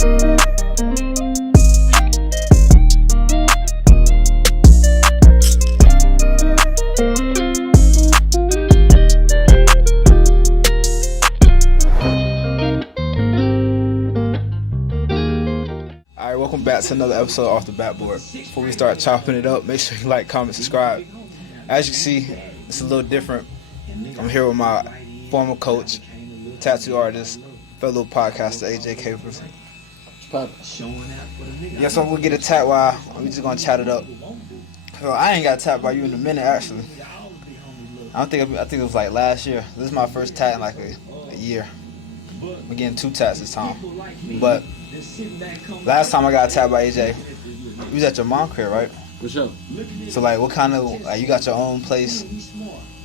Welcome back to another episode off the backboard. Before we start chopping it up, make sure you like, comment, subscribe. As you can see, it's a little different. I'm here with my former coach, tattoo artist, fellow podcaster, AJ Capers. Yeah, so we'll get a tat while we just gonna chat it up. Well, I ain't got a tat by you in a minute actually. I think it was like last year. This is my first tat in like a year. We're getting 2 tats this time. But last time I got tapped by AJ, you was at your mom's crib, right? For sure. So like, what kind of you got your own place,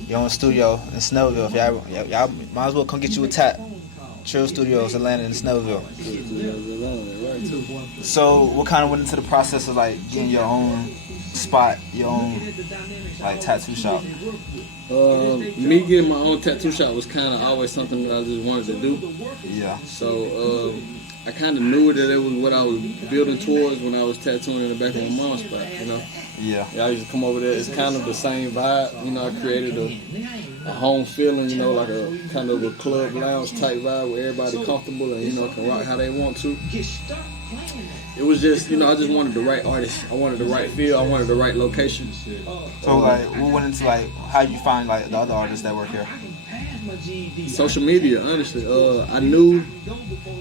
your own studio in Snellville? If y'all might as well come get you a tat. Trill Studios, Atlanta, in Snellville. So what kind of went into the process of like getting your own spot, your own like tattoo shop? Me getting my own tattoo shop was kind of always something that I just wanted to do. Yeah. So I kind of knew that it was what I was building towards when I was tattooing in the back of my mom's spot, you know? Yeah. I used to come over there. It's kind of the same vibe, you know. I created a home feeling, you know, like a kind of a club lounge type vibe where everybody comfortable and, you know, can rock how they want to. It was just, you know, I just wanted the right artist. I wanted the right feel. I wanted the right location. So like, what went into like how you find like the other artists that work here? Social media, honestly. I knew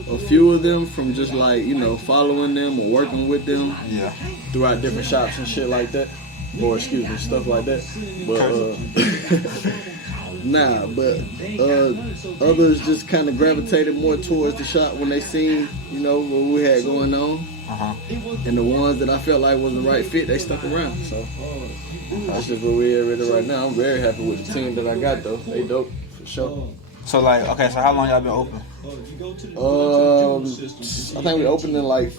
a few of them from just like, you know, following them or working with them. Yeah. Throughout different shops and shit like that. Or excuse me, stuff like that. But others just kind of gravitated more towards the shop when they seen, you know, what we had going on. And the ones that I felt like was the right fit, they stuck around. So that's just where we're at right now. I'm very happy with the team that I got though. They dope for sure. So like, okay, so how long y'all been open? I think we opened in like,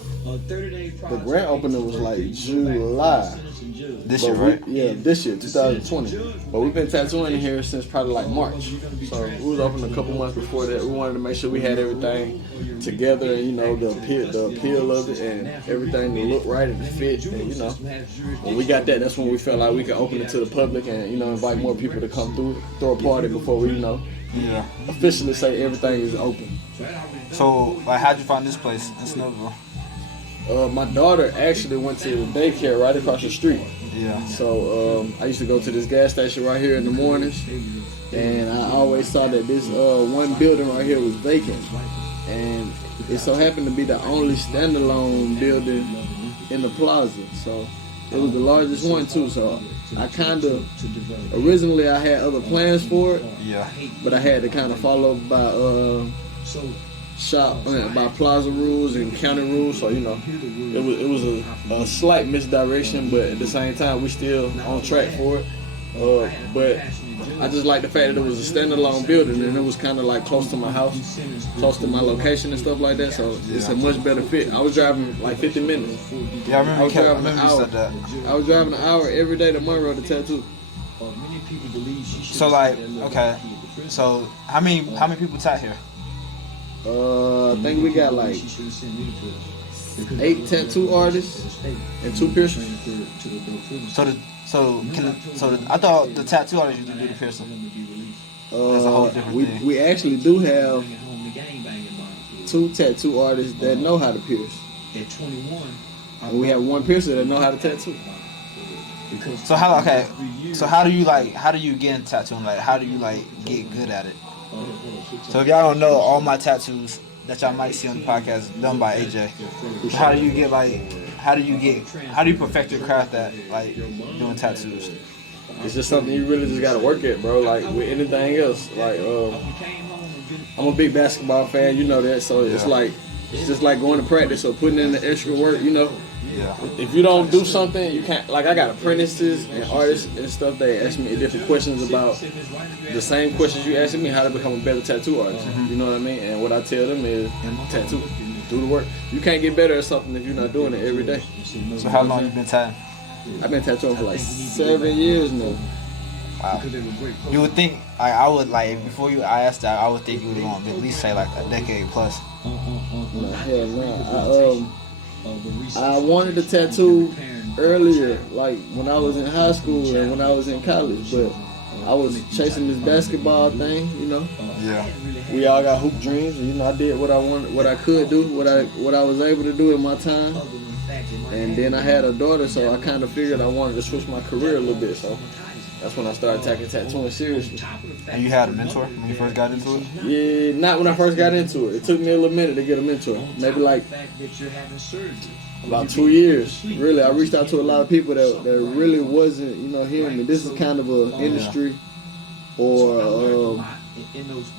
the grand opening was like July. This year, right? This year, 2020. But we've been tattooing in here since probably like March. So we was open a couple months before that. We wanted to make sure we had everything together and, you know, the appeal of it and everything to look right and fit. And, you know, when we got that, that's when we felt like we could open it to the public and, you know, invite more people to come through, throw a party before we, you know, officially say everything is open. So, like, how'd you find this place in Snellville? My daughter actually went to the daycare right across the street. Yeah. So I used to go to this gas station right here in the mornings, and I always saw that this one building right here was vacant, and it so happened to be the only standalone building in the plaza. So it was the largest one too. So I kind of originally I had other plans for it. Yeah. But I had to kind of follow by by plaza rules and county rules, so you know it was a slight misdirection, but at the same time we still on track for it. But I just like the fact that it was a standalone building and it was kind of like close to my house, close to my location and stuff like that. So it's a much better fit. I was driving like 50 minutes. Yeah, I remember you said that. I was driving an hour every day to Monroe to tattoo. So like, okay, so how many people tat here? I think we got like 8 tattoo artists and 2 piercers. I thought the tattoo artists used to do the piercing. That's a whole different thing. We actually do have 2 tattoo artists that know how to pierce. And we have 1 piercer that know how to tattoo. So how do you get into tattooing? Like, how do you like get good at it? So if y'all don't know, all my tattoos that y'all might see on the podcast is done by AJ. How do you perfect your craft at like doing tattoos? It's just something you really just gotta work at, bro. Like with anything else, like I'm a big basketball fan, you know that. So it's just like going to practice or putting in the extra work, you know. Yeah. If you don't do something, you can't. Like I got apprentices and artists and stuff. They ask me different questions about the same questions you asking me, how to become a better tattoo artist. You know what I mean? And what I tell them is tattoo, do the work. You can't get better at something if you're not doing it every day. So how long you been tattooing? I've been tattooing for like 7 years now. Wow. You would think I would like before I asked that I would think you would want to at least say like a decade plus. No, hell no. I wanted a tattoo earlier, like when I was in high school and when I was in college, but I was chasing this basketball thing, you know. Yeah. We all got hoop dreams, and, you know, I did what I wanted, what I could do, what I was able to do in my time. And then I had a daughter, so I kind of figured I wanted to switch my career a little bit. So that's when I started tattooing seriously. And you had a mentor when you first got into it? Yeah, not when I first got into it. It took me a little minute to get a mentor. Maybe like about 2 years. Really, I reached out to a lot of people that really wasn't, you know, hearing me. This is kind of an industry or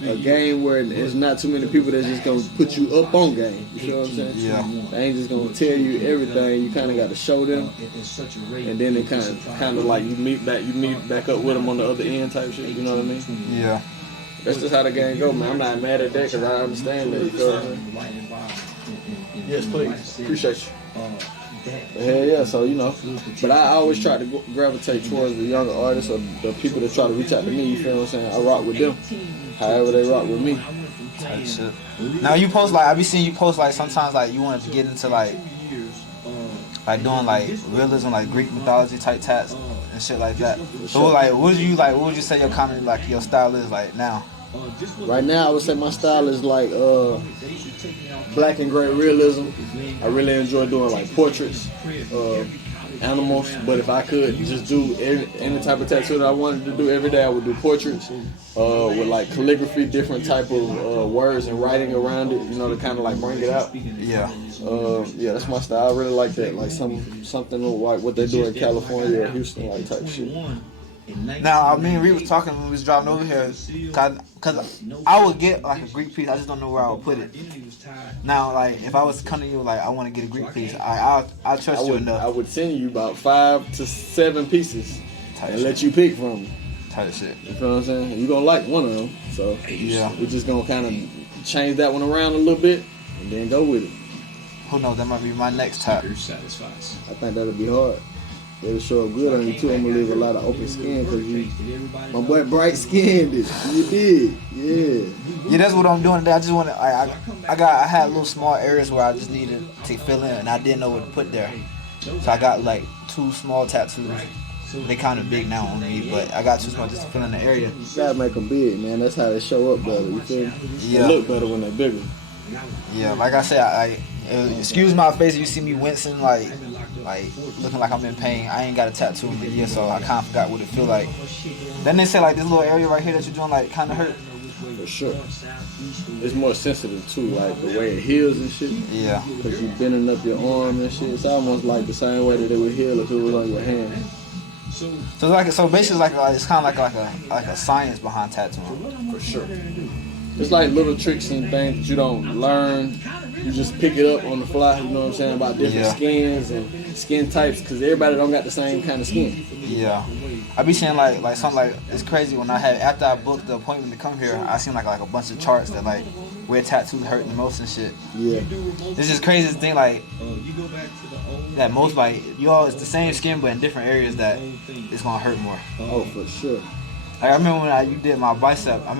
a game where there's not too many people that's just gonna put you up on game. You feel what I'm saying? Yeah. They ain't just gonna tell you everything. You kind of got to show them, and then it kind of like you meet back up with them on the other end type shit. You know what I mean? Yeah. That's just how the game go, man. I'm not mad at that because I understand that. You feel what I'm saying? Yes, please. Appreciate you. Hell yeah, so you know, but I always try to gravitate towards the younger artists or the people that try to reach out to me. You feel what I'm saying? I rock with them, however they rock with me. Type shit. Now you post like I be seeing you post like sometimes like you wanted to get into like doing like realism, like Greek mythology type tats and shit like that. So like, what would you say your kind of like your style is like now? Right now, I would say my style is like black and gray realism. I really enjoy doing like portraits, animals. But if I could just do any type of tattoo that I wanted to do every day, I would do portraits with like calligraphy, different type of words and writing around it. You know, to kind of like bring it out. Yeah. Yeah, that's my style. I really like that. Like something like what they do in California or Houston, like type shit. Now, I mean, we was talking when we was driving over here, cause I would get like a Greek piece. I just don't know where I would put it. Now, like if I was coming to you like I want to get a Greek piece, I'll trust you enough. I would send you about 5 to 7 pieces and let you pick from them. Type shit. You feel what I'm saying? You gonna like one of them, so yeah, we're just gonna kind of change that one around a little bit and then go with it. Who knows? That might be my next tap. I think that'll be hard. It'll show up good on you too. I'm gonna leave a lot of open skin because my boy bright skinned it. You did, yeah. Yeah, that's what I'm doing today. I just want to. I had little small areas where I just needed to fill in, and I didn't know what to put there. So I got like 2 small tattoos. They kind of big now on me, but I got 2 small just to fill in the area. You gotta make them big, man. That's how they show up better. You feel me? Yeah. They look better when they're bigger. Yeah, like I said, excuse my face if you see me wincing, like looking like I'm in pain. I ain't got a tattoo in a year, so I kind of forgot what it feel like. Then they say like this little area right here that you're doing like kind of hurt. For sure. It's more sensitive too, like the way it heals and shit. Yeah. Because you're bending up your arm and shit. It's almost like the same way that it would heal if it was on your hand. So basically it's kind of like a science behind tattooing. For sure. It's like little tricks and things that you don't learn. You just pick it up on the fly, you know what I'm saying, about different skins and skin types, because everybody don't got the same kind of skin. Yeah. I be seeing like something like, it's crazy when after I booked the appointment to come here, I seen like a bunch of charts that like where tattoos hurt the most and shit. Yeah. It's just crazy to think like that most like it's the same skin but in different areas that it's gonna hurt more. Oh, for sure. Like, I remember when you did my bicep. I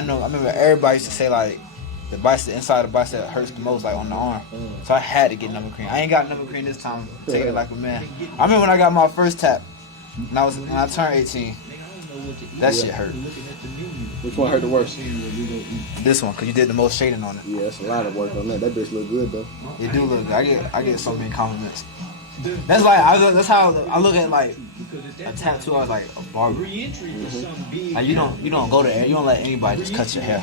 remember everybody used to say like the bicep inside the bicep hurts the most, like on the arm. So I had to get number cream. I ain't got number cream this time. Taking it like a man. I remember when I got my first tap. When I turned 18. That shit hurt. Which one hurt the worst? This one, cause you did the most shading on it. Yeah, it's a lot of work on that. That bitch look good though. It do look good. I get so many compliments. That's how I look at like a tattoo. I was like a barber. Mm-hmm. Like you don't go there. You don't let anybody just cut your hair.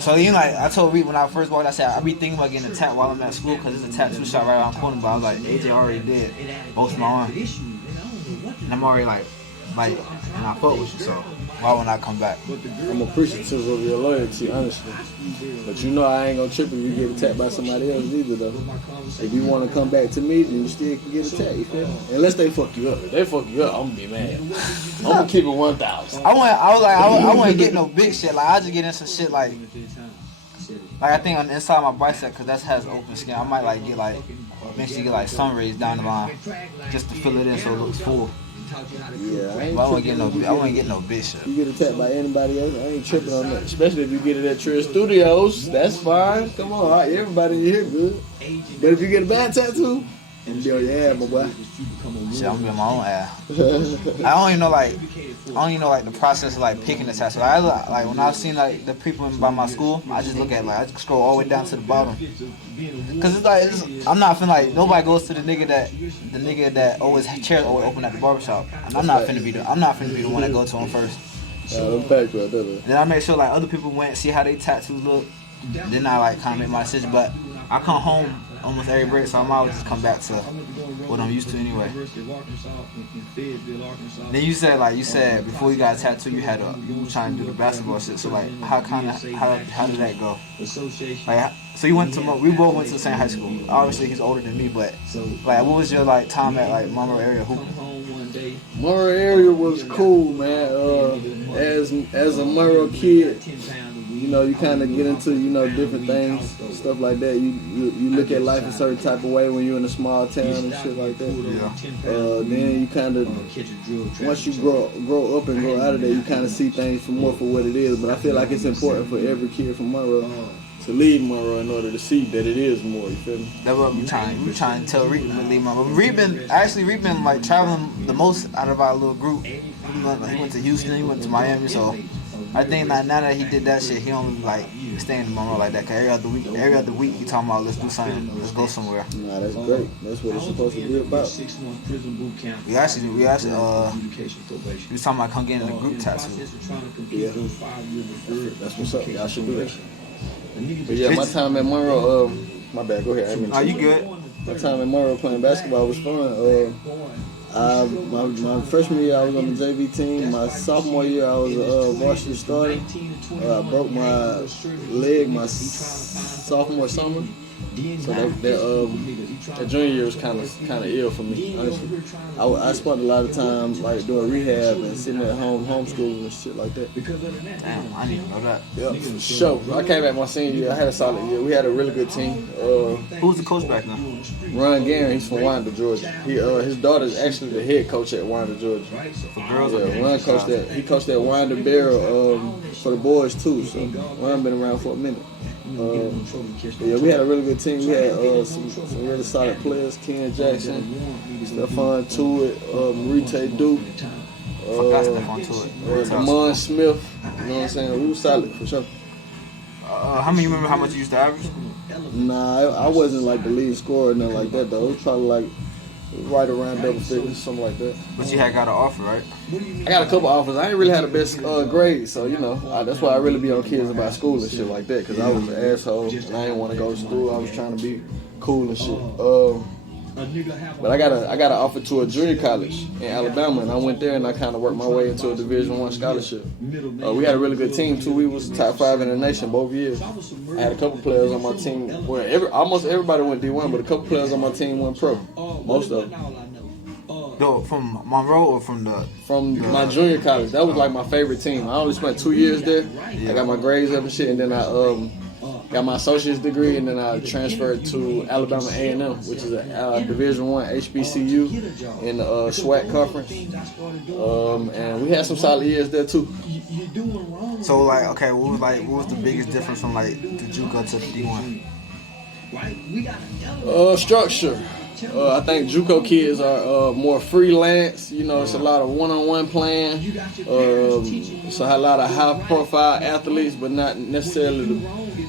So like I told Reed when I first walked, I said I be thinking about getting a tat while I'm at school because there's a tattoo shop right around the corner. But I was like, AJ already did both of my arms, and I'm already like, and I fuck with you. So why would I come back? I'm appreciative of your loyalty, honestly. But you know I ain't gonna trip if you get attacked by somebody else either, though. If you want to come back to me, then you still can get attacked, you feel me? Unless they fuck you up. If they fuck you up, I'm gonna be mad. I'm gonna keep it 1,000. I want to get no big shit. Like I just get in some shit like I think on the inside of my bicep, because that has open skin. I might eventually get like sun rays down the line just to fill it in so it looks full. Yeah, I ain't But I wouldn't tripping. get no big shit. You get attacked by anybody else, I ain't tripping on that. Especially if you get it at Trill Studios, that's fine. Come on, all right, everybody in here good. But if you get a bad tattoo, I'm be on your ass, my boy. Shit, I'm gonna be on my own ass. I don't even know like the process of like picking the tattoo. Like when I've seen like the people by my school, I just look at like I just scroll all the way down to the bottom. Cause it's like I'm not finna like nobody goes to the nigga that always chairs always open at the barbershop. And I'm not finna be the one that go to him first. Then I make sure like other people went see how they tattoos look. Then I like kind of make my decision. But I come home almost every break, so I might just come back to what I'm used to anyway. Then you said before you got a tattoo, you were trying to do the basketball shit. So like, how did that go? Like, so we both went to the same high school. Obviously, he's older than me, but like, what was your like time at like Monroe area hooping? Monroe area was cool, man. As a Monroe kid, you know, you kind of get into, you know, different things, stuff like that. You look at life a certain type of way when you're in a small town and shit like that. Yeah. Then you kind of, once you grow up and grow out of there, you kind of see things for what it is. But I feel like it's important for every kid from Monroe to leave Monroe in order to see that it is more. You feel me? That's what we trying to tell Reed to leave Monroe. Reed been like traveling the most out of our little group. He went to Houston, he went to Miami, so I think now that he did that shit, he don't like staying in Monroe like that. Cause every other week he talking about let's do something, let's go somewhere. Nah, that's great. That's what it's supposed to be about. We actually we was talking about come getting a group tattoo. Yeah, that's what's up. Y'all should do that. But yeah, my time at Monroe, my bad. Go ahead. Oh, you good? My time at Monroe playing basketball was fun. My freshman year, I was on the JV team. My sophomore year, I was a varsity starter. I broke my leg my sophomore summer. So that junior year was kind of ill for me, honestly. I spent a lot of time like doing rehab and sitting at home homeschooling and shit like that. Damn, I didn't know that. Yeah, for sure. I came back my senior year. I had a solid year. We had a really good team. Who was the coach back then? Ron Guerin, he's from Winder, Georgia. His daughter's actually the head coach at Winder, Georgia. For girls? Yeah, Ron coached that. He coached at Winder Barrel for the boys too. So Ron been around for a minute. Yeah, we had a really good team. We had some really solid players: Ken Jackson, Stephon Tuitt, Marite Duke, Amon Smith. You know what I'm saying? We were solid for sure. You remember how much you used to average? Nah, I wasn't like the lead scorer or nothing like that though. It was probably like right around double figures, something like that. But you had got an offer, right? I got a couple offers. I ain't really had the best grades, so you know that's why I really be on kids about school and shit like that. Cause I was an asshole and I didn't want to go to school. I was trying to be cool and shit. But I got an offer to a junior college in Alabama, and I went there and I kind of worked my way into a Division I scholarship. We had a really good team too. We was top 5 in the nation both years. I had a couple players on my team where almost everybody went D1, but a couple players on my team went pro. Most of them. No, from Monroe or from my junior college. That was like my favorite team. I only spent 2 years there. I got my grades up and shit, and then I got my associate's degree, and then I transferred to Alabama A&M, which is a Division I HBCU in the SWAC conference. And we had some solid years there too. So like, okay, what was the biggest difference from like the JUCO to D1? Structure. I think JUCO kids are more freelance. You know, it's a lot of one-on-one playing. It's a lot of high-profile athletes, but not necessarily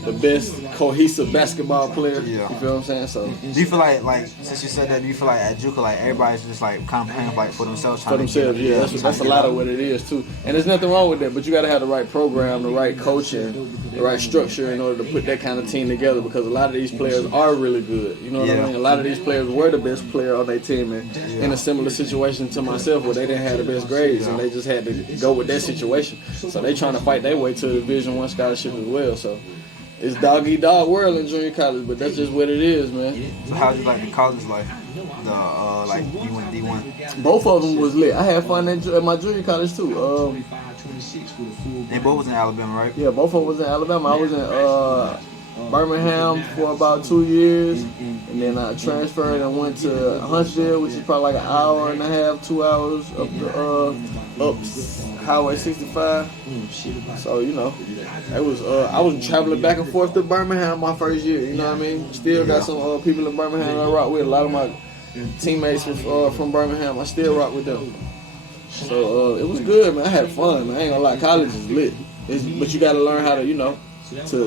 the best cohesive basketball player. Yeah. You feel what I'm saying? So, do you feel like since you said that, do you feel like at JUCO like everybody's just like kind of playing like for themselves? For themselves, yeah. That's a lot of what it is too. And there's nothing wrong with that, but you got to have the right program, the right coaching, the right structure in order to put that kind of team together. Because a lot of these players are really good. You know what I mean? A lot of these players were the best player on their team, and in a similar situation to myself, where they didn't have the best grades, and they just had to go with that situation. So they trying to fight their way to a Division I scholarship as well. So it's dog-eat-dog world in junior college, but that's just what it is, man. So how did you like the college life? The like D1? Both of them was lit. I had fun at my junior college too. They both was in Alabama, right? Yeah, both of them was in Alabama. I was in Birmingham for about 2 years, and then I transferred and went to Huntsville, which is probably like an hour and a half, 2 hours up Highway 65. So it was I was traveling back and forth to Birmingham my first year. You know what I mean? Still got some people in Birmingham I rock with. A lot of my teammates from Birmingham, I still rock with them. So it was good, man. I had fun, man. I ain't gonna lie, college is lit. But you gotta learn how to,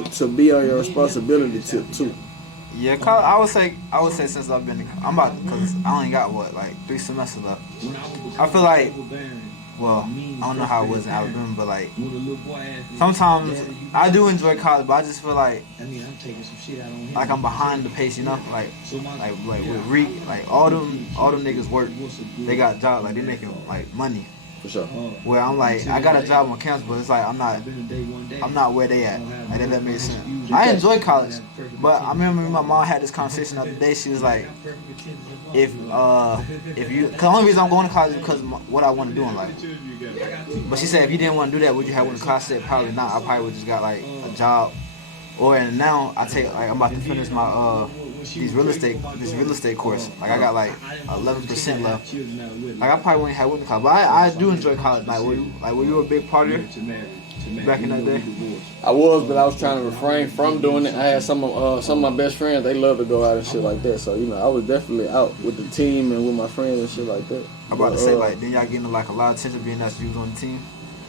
to be on your responsibility too. Yeah, I would say since I've been, because I only got 3 semesters left. I feel like, well, I don't know how it was in Alabama, but sometimes I do enjoy college, but I just feel like I'm behind the pace, like with Reek, all them niggas work, they got jobs, they making money. For sure. Where I'm I got a job on campus, but it's I'm not where they at. That makes sense. I enjoy college, but I remember my mom had this conversation the other day. She was like, if you, cause the only reason I'm going to college is because of what I want to do in life. But she said, if you didn't want to do that, would you have went to college? I said, probably not. I probably would just got a job. And now I take I'm about to finish my this real estate course. I got 11% left. I probably wouldn't have went to college, but I do enjoy college. Were you a big partier back in that day? I was, but I was trying to refrain from doing it. I had some of my best friends. They love to go out and shit like that. So I was definitely out with the team and with my friends and shit like that. I'm about to say then y'all getting a lot of attention being that you was on the team.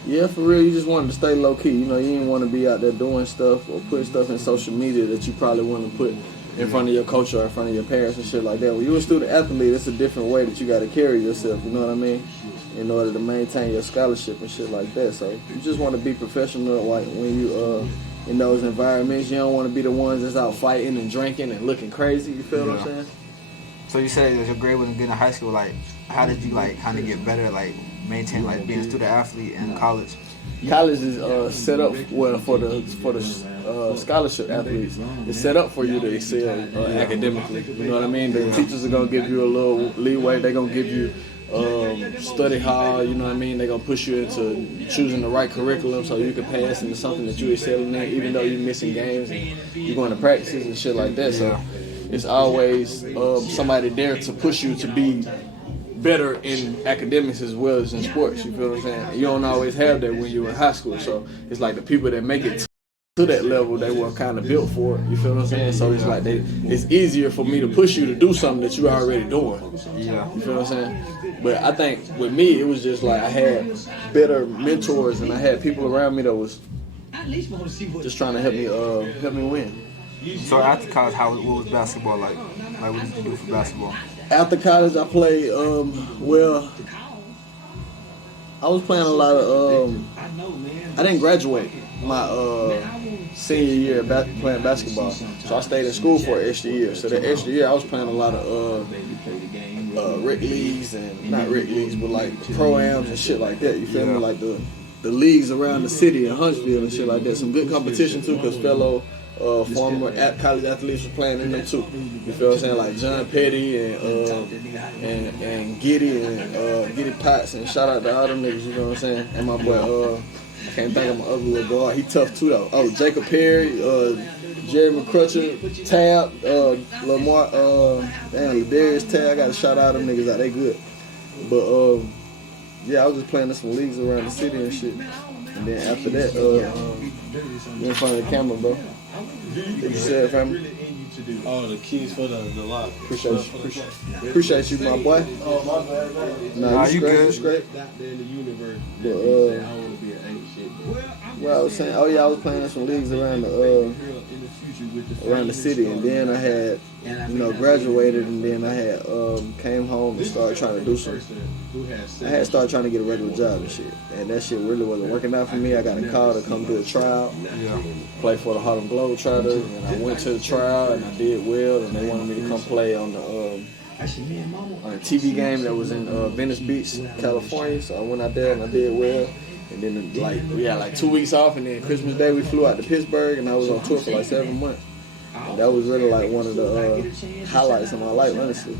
Yeah, for real. You just wanted to stay low key. You didn't want to be out there doing stuff or putting stuff in social media that you probably want to put in front of your coach or in front of your parents and shit like that. When you're a student athlete, it's a different way that you got to carry yourself, you know what I mean? In order to maintain your scholarship and shit like that. So you just want to be professional when you in those environments. You don't want to be the ones that's out fighting and drinking and looking crazy, you feel what I'm saying? So you said your grade wasn't good in high school, how did you kind of get better, maintain being a student athlete in college? College is set up for the scholarship athletes. It's set up for you to excel academically. You know what I mean? The teachers are gonna give you a little leeway. They're gonna give you study hard. You know what I mean? They're gonna push you into choosing the right curriculum so you can pass into something that you're excelling in, even though you're missing games and you're going to practices and shit like that. So it's always somebody there to push you to be better in academics as well as in sports. You feel what I'm saying? You don't always have that when you're in high school. So it's the people that make it to that level, they were kind of built for it. You feel what I'm saying? So it's it's easier for me to push you to do something that you're already doing. Yeah. You feel what I'm saying? But I think with me, it was just I had better mentors and I had people around me that was just trying to help me win. So after college, what was basketball like? What did you do for basketball? After college, I played, I was playing a lot of, I didn't graduate my senior year playing basketball. So I stayed in school for an extra year. So that extra year, I was playing a lot of rec leagues and, not rec leagues, but pro-ams and shit like that. You feel me? The leagues around the city in Huntsville and shit like that. Some good competition too, because fellow former college athletes were playing in them too. You feel what I'm saying? John Petty and Giddy and Giddy Potts, and shout out to all them niggas, you know what I'm saying? And my boy, I can't think of my other little guard. He tough too though. Oh, Jacob Perry, Jerry McCrutcher, Tab, Lamar, Ladarius Tab. I gotta shout out them niggas out. They good. But I was just playing in some leagues around the city and shit. And then after that, in front of the camera, bro. What you said, family? Oh, the keys for the lock. Appreciate you, my boy. Oh, my bad, bro. Nah, you good. You straight. But, I was saying, I was playing in some leagues around the city, and then I had, graduated, and then I had came home and started trying to do something. I had started trying to get a regular job and shit, and that shit really wasn't working out for me. I got a call to come do a tryout, play for the Harlem Globetrotters, and I went to the tryout and I did well, and they wanted me to come play on a TV game that was in Venice Beach, California. So I went out there and I did well. And then we had 2 weeks off, and then Christmas Day we flew out to Pittsburgh, and I was on tour for 7 months. And that was really one of the highlights of my life, honestly.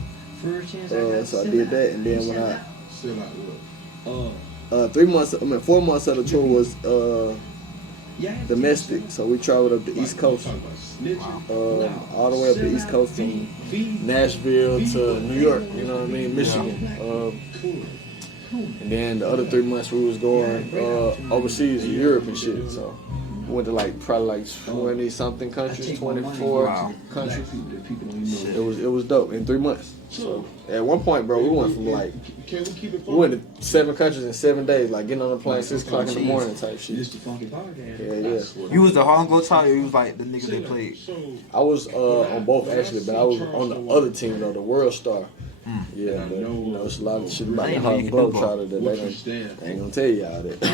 So I did that, and then when 4 months of the tour was domestic. So we traveled up the East Coast, all the way up the East Coast from Nashville to New York. You know what I mean, Michigan. And then the other 3 months we was going overseas to Europe and shit. So we went to probably 20 something countries, 24 countries. It was dope in 3 months. So at one point, bro, we went from we went to 7 countries in 7 days, like getting on the plane 6 o'clock in the morning type shit. Yeah. You was the Harlem Globetrotters, or you was like the niggas they played? I was on both actually, but I was on the other team though, the World Star. Yeah, but it's a lot of shit about the Harlem Globetrotter that they ain't gonna tell y'all that. A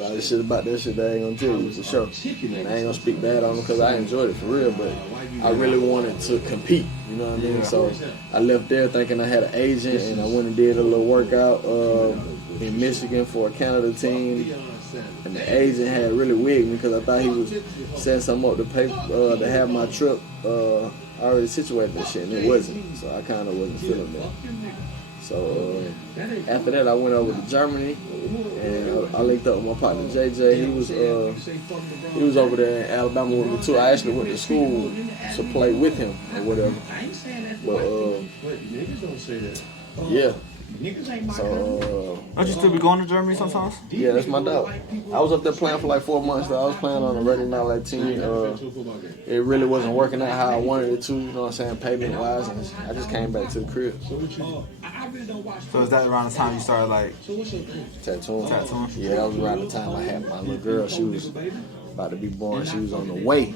lot of shit about that shit they ain't gonna tell you for sure. And I ain't gonna speak bad on them because I enjoyed it for real, but I really wanted to compete, you know what I mean? So I left there thinking I had an agent, and I went and did a little workout in Michigan for a Canada team. And the agent had really wigged me because I thought he was setting something up to pay to have my trip already situated and shit, and it wasn't. So I kind of wasn't feeling that. So after that, I went over to Germany, and I linked up with my partner JJ. He was over there in Alabama with me too. I actually went to school to play with him or whatever. But yeah. So Don't you still be going to Germany sometimes? Yeah, that's my dog. I was up there playing for 4 months. So I was playing on a regular night team. It really wasn't working out how I wanted it to. You know what I'm saying, payment wise. And I just came back to the crib. So is that around the time you started tattooing? Tattooing? Yeah, that was around the time I had my little girl. She was about to be born. She was on the way.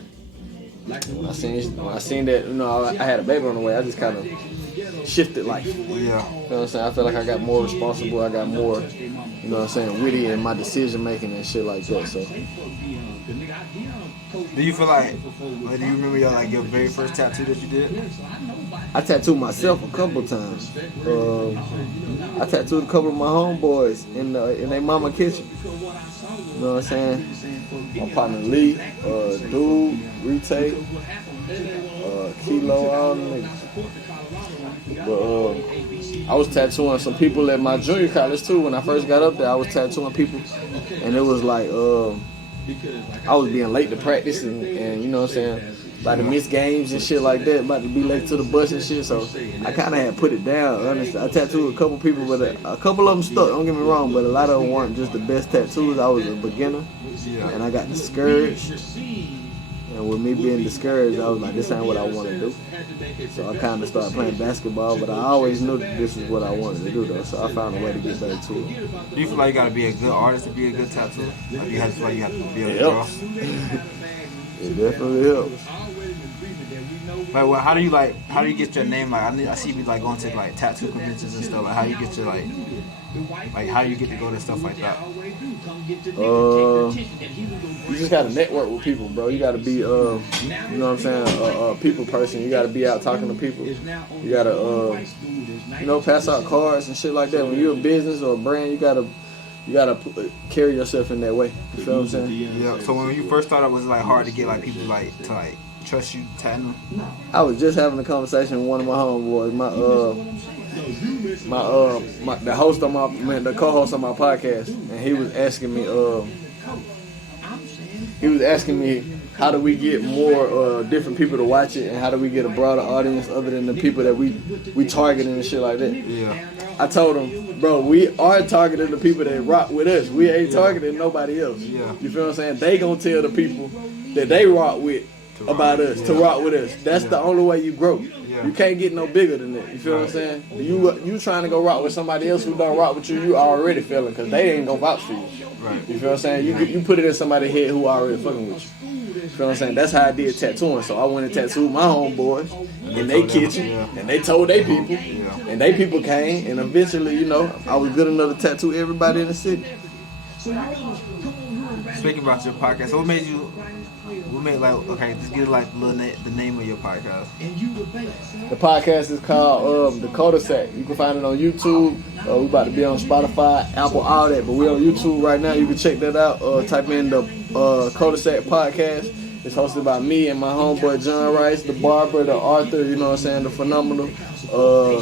When I seen that, I had a baby on the way, I just kind of shifted life. Yeah. You know what I'm saying? I feel like I got more responsible. I got more, witty in my decision making and shit like that. So. Do you feel do you remember your very first tattoo that you did? I tattooed myself a couple times. I tattooed a couple of my homeboys in their mama kitchen. You know what I'm saying? My partner Lee, Dude, Retake, Kilo, all them niggas. But I was tattooing some people at my junior college too. When I first got up there, I was tattooing people, and it was like I was being late to practice, and you know what I'm saying, about to miss games and shit like that, about to be late to the bus and shit. So I kind of had put it down. Honestly, I tattooed a couple people, but a couple of them stuck. Don't get me wrong, but a lot of them weren't just the best tattoos. I was a beginner, and I got discouraged. And with me being discouraged, I was like, this ain't what I want to do. So I kind of started playing basketball, but I always knew that this is what I wanted to do, though. So I found a way to get back to it. Do you feel like you got to be a good artist to be a good tattoo? Like you have to be able to draw? It definitely helps. Like, how do you get your name? Like, I see you going to tattoo conventions and stuff. Like, how you get your how you get to go to stuff like that? You just gotta network with people, bro. You gotta be, you know what I'm saying, a people person. You gotta be out talking to people. You gotta, pass out cards and shit like that. When you're a business or a brand, you gotta carry yourself in that way. You feel what I'm saying? Yeah. So when you first started, was it hard to get people to trust you tatting them? I was just having a conversation with one of my homeboys, the host of the co-host of my podcast, and he was asking me, how do we get more different people to watch it, and how do we get a broader audience other than the people that we targeting and shit like that? Yeah. I told him, bro, we are targeting the people that rock with us. We ain't targeting nobody else. Yeah. You feel what I'm saying? They gonna tell the people that they rock with about us, to rock with us. That's the only way you grow. Yeah. You can't get no bigger than that. You feel what I'm saying? You trying to go rock with somebody else who don't rock with you, you already feeling, because they ain't gonna vouch for you. Right. You feel what I'm saying? You put it in somebody's head who already fucking with you. You feel what I'm saying? That's how I did tattooing. So I went and tattooed my homeboys in their kitchen, and they told their people, and they people came, and eventually, I was good enough to tattoo everybody in the city. Speaking about your podcast, so just give the name of your podcast. The podcast is called The Cul-de-sac. You can find it on YouTube. We about to be on Spotify, Apple, all that. But we're on YouTube right now. You can check that out. Type in the Cul-de-sac podcast. It's hosted by me and my homeboy John Rice, the barber, the author, you know what I'm saying, the phenomenal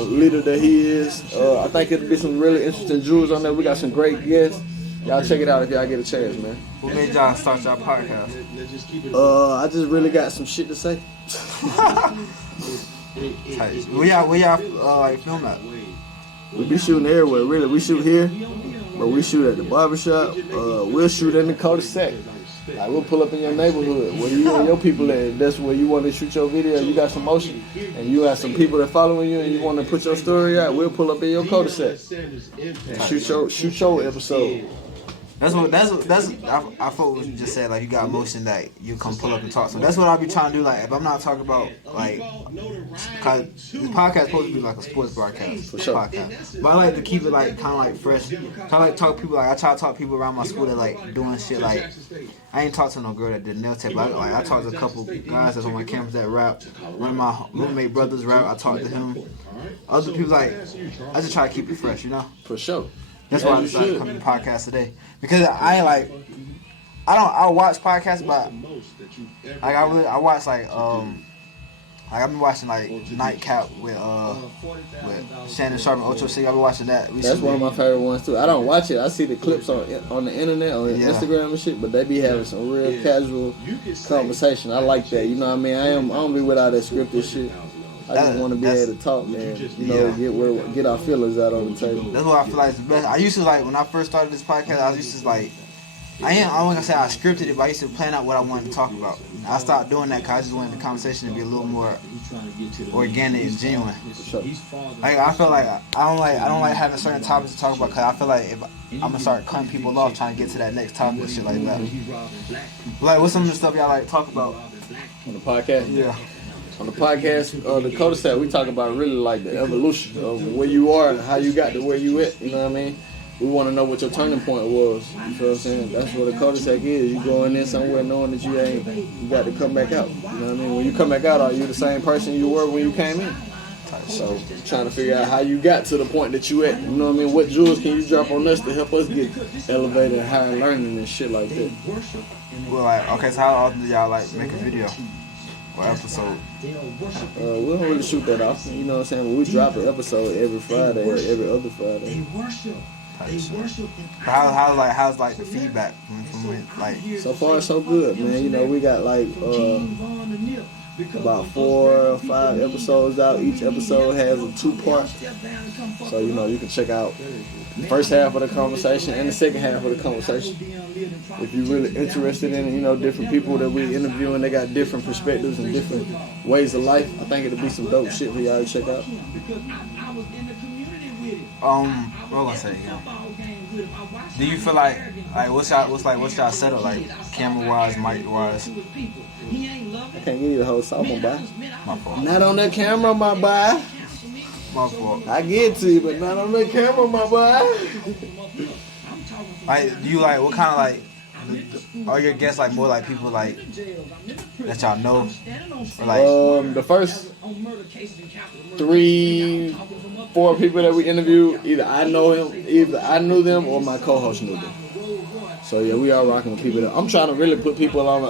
leader that he is. I think it'll be some really interesting jewels on there. We got some great guests. Y'all check it out if y'all get a chance, man. What made y'all start y'all podcast? I just really got some shit to say. Where y'all like film at? We be shooting everywhere, really. We shoot here, but we shoot at the barbershop. We'll shoot in the cul-de-sac. Like, we'll pull up in your neighborhood where you and your people at. That's where you want to shoot your video. You got some motion, and you got some people that following you, and you want to put your story out. We'll pull up in your cul-de-sac and shoot your episode. I thought what you just said, like you got motion that you come pull up and talk. So that's what I'll be trying to do. Like if I'm not talking about like, cause the podcast is supposed to be like a sports broadcast, For sure. podcast. But I like to keep it like kind of like fresh. I like to talk to people like I try to talk to people around my school that like doing shit like. I ain't talked to no girl that did nail tape, but I talked to a couple guys that's on my campus that rap. One of my roommate brothers rap. I talked to him. Other people like I just try to keep it fresh, you know. For sure. That's why I decided to come to the podcast today. Because I watch podcasts, but like I watch like I've been watching like Nightcap with Shannon Sharp and Ocho City. I've been watching that recently. That's one of my favorite ones too. I don't watch it. I see the clips on the internet, on Instagram and shit, but they be having some real casual conversation. I like that. You know what I mean? I don't be without that scripted shit. I just want to be able to talk, man. You know, get our feelings out on the table. That's what I feel like is the best. I used to like when I first started this podcast. I used to like I wasn't gonna say I scripted it, but I used to plan out what I wanted to talk about. I stopped doing that because I just wanted the conversation to be a little more organic and genuine. Sure. Like I feel like I don't like having certain topics to talk about because I feel like if I'm gonna start cutting people off trying to get to that next topic and shit like that. Like what's some of the stuff y'all like talk about On the podcast? Yeah. On the podcast, the cul-de-sac, we talk about really like the evolution of where you are and how you got to where you at, you know what I mean? We want to know what your turning point was, you feel what I'm saying? That's what a cul-de-sac is. You go in there somewhere knowing that you got to come back out, you know what I mean? When you come back out, are you the same person you were when you came in? So, trying to figure out how you got to the point that you at, you know what I mean? What jewels can you drop on us to help us get elevated and higher learning and shit like that? Well, like, okay, so how often do y'all like make a video or episode? We don't really shoot that often, you know what I'm saying? But we drop an episode every Friday or every other Friday. How's the feedback from when, like? So far, so good, man. You know, we got like about 4 or 5 episodes out. Each episode has a 2-part. So, you know, you can check out the first half of the conversation and the second half of the conversation. If you're really interested in, you know, different people that we interviewing, they got different perspectives and different ways of life. I think it'll be some dope shit for y'all to check out. What was I saying? Do you feel like what's y'all setup like camera wise, mic wise? I can't give you the whole song, my boy. My fault. Not on that camera, my boy. My fault. I get to you, but not on that camera, my boy. Like, do you like what kind of like? Are your guests like more like people like that y'all know? Or like The first 3, 4 people that we interviewed, either I knew them, or my co-host knew them. So yeah, we are rocking with people. I'm trying to really put people on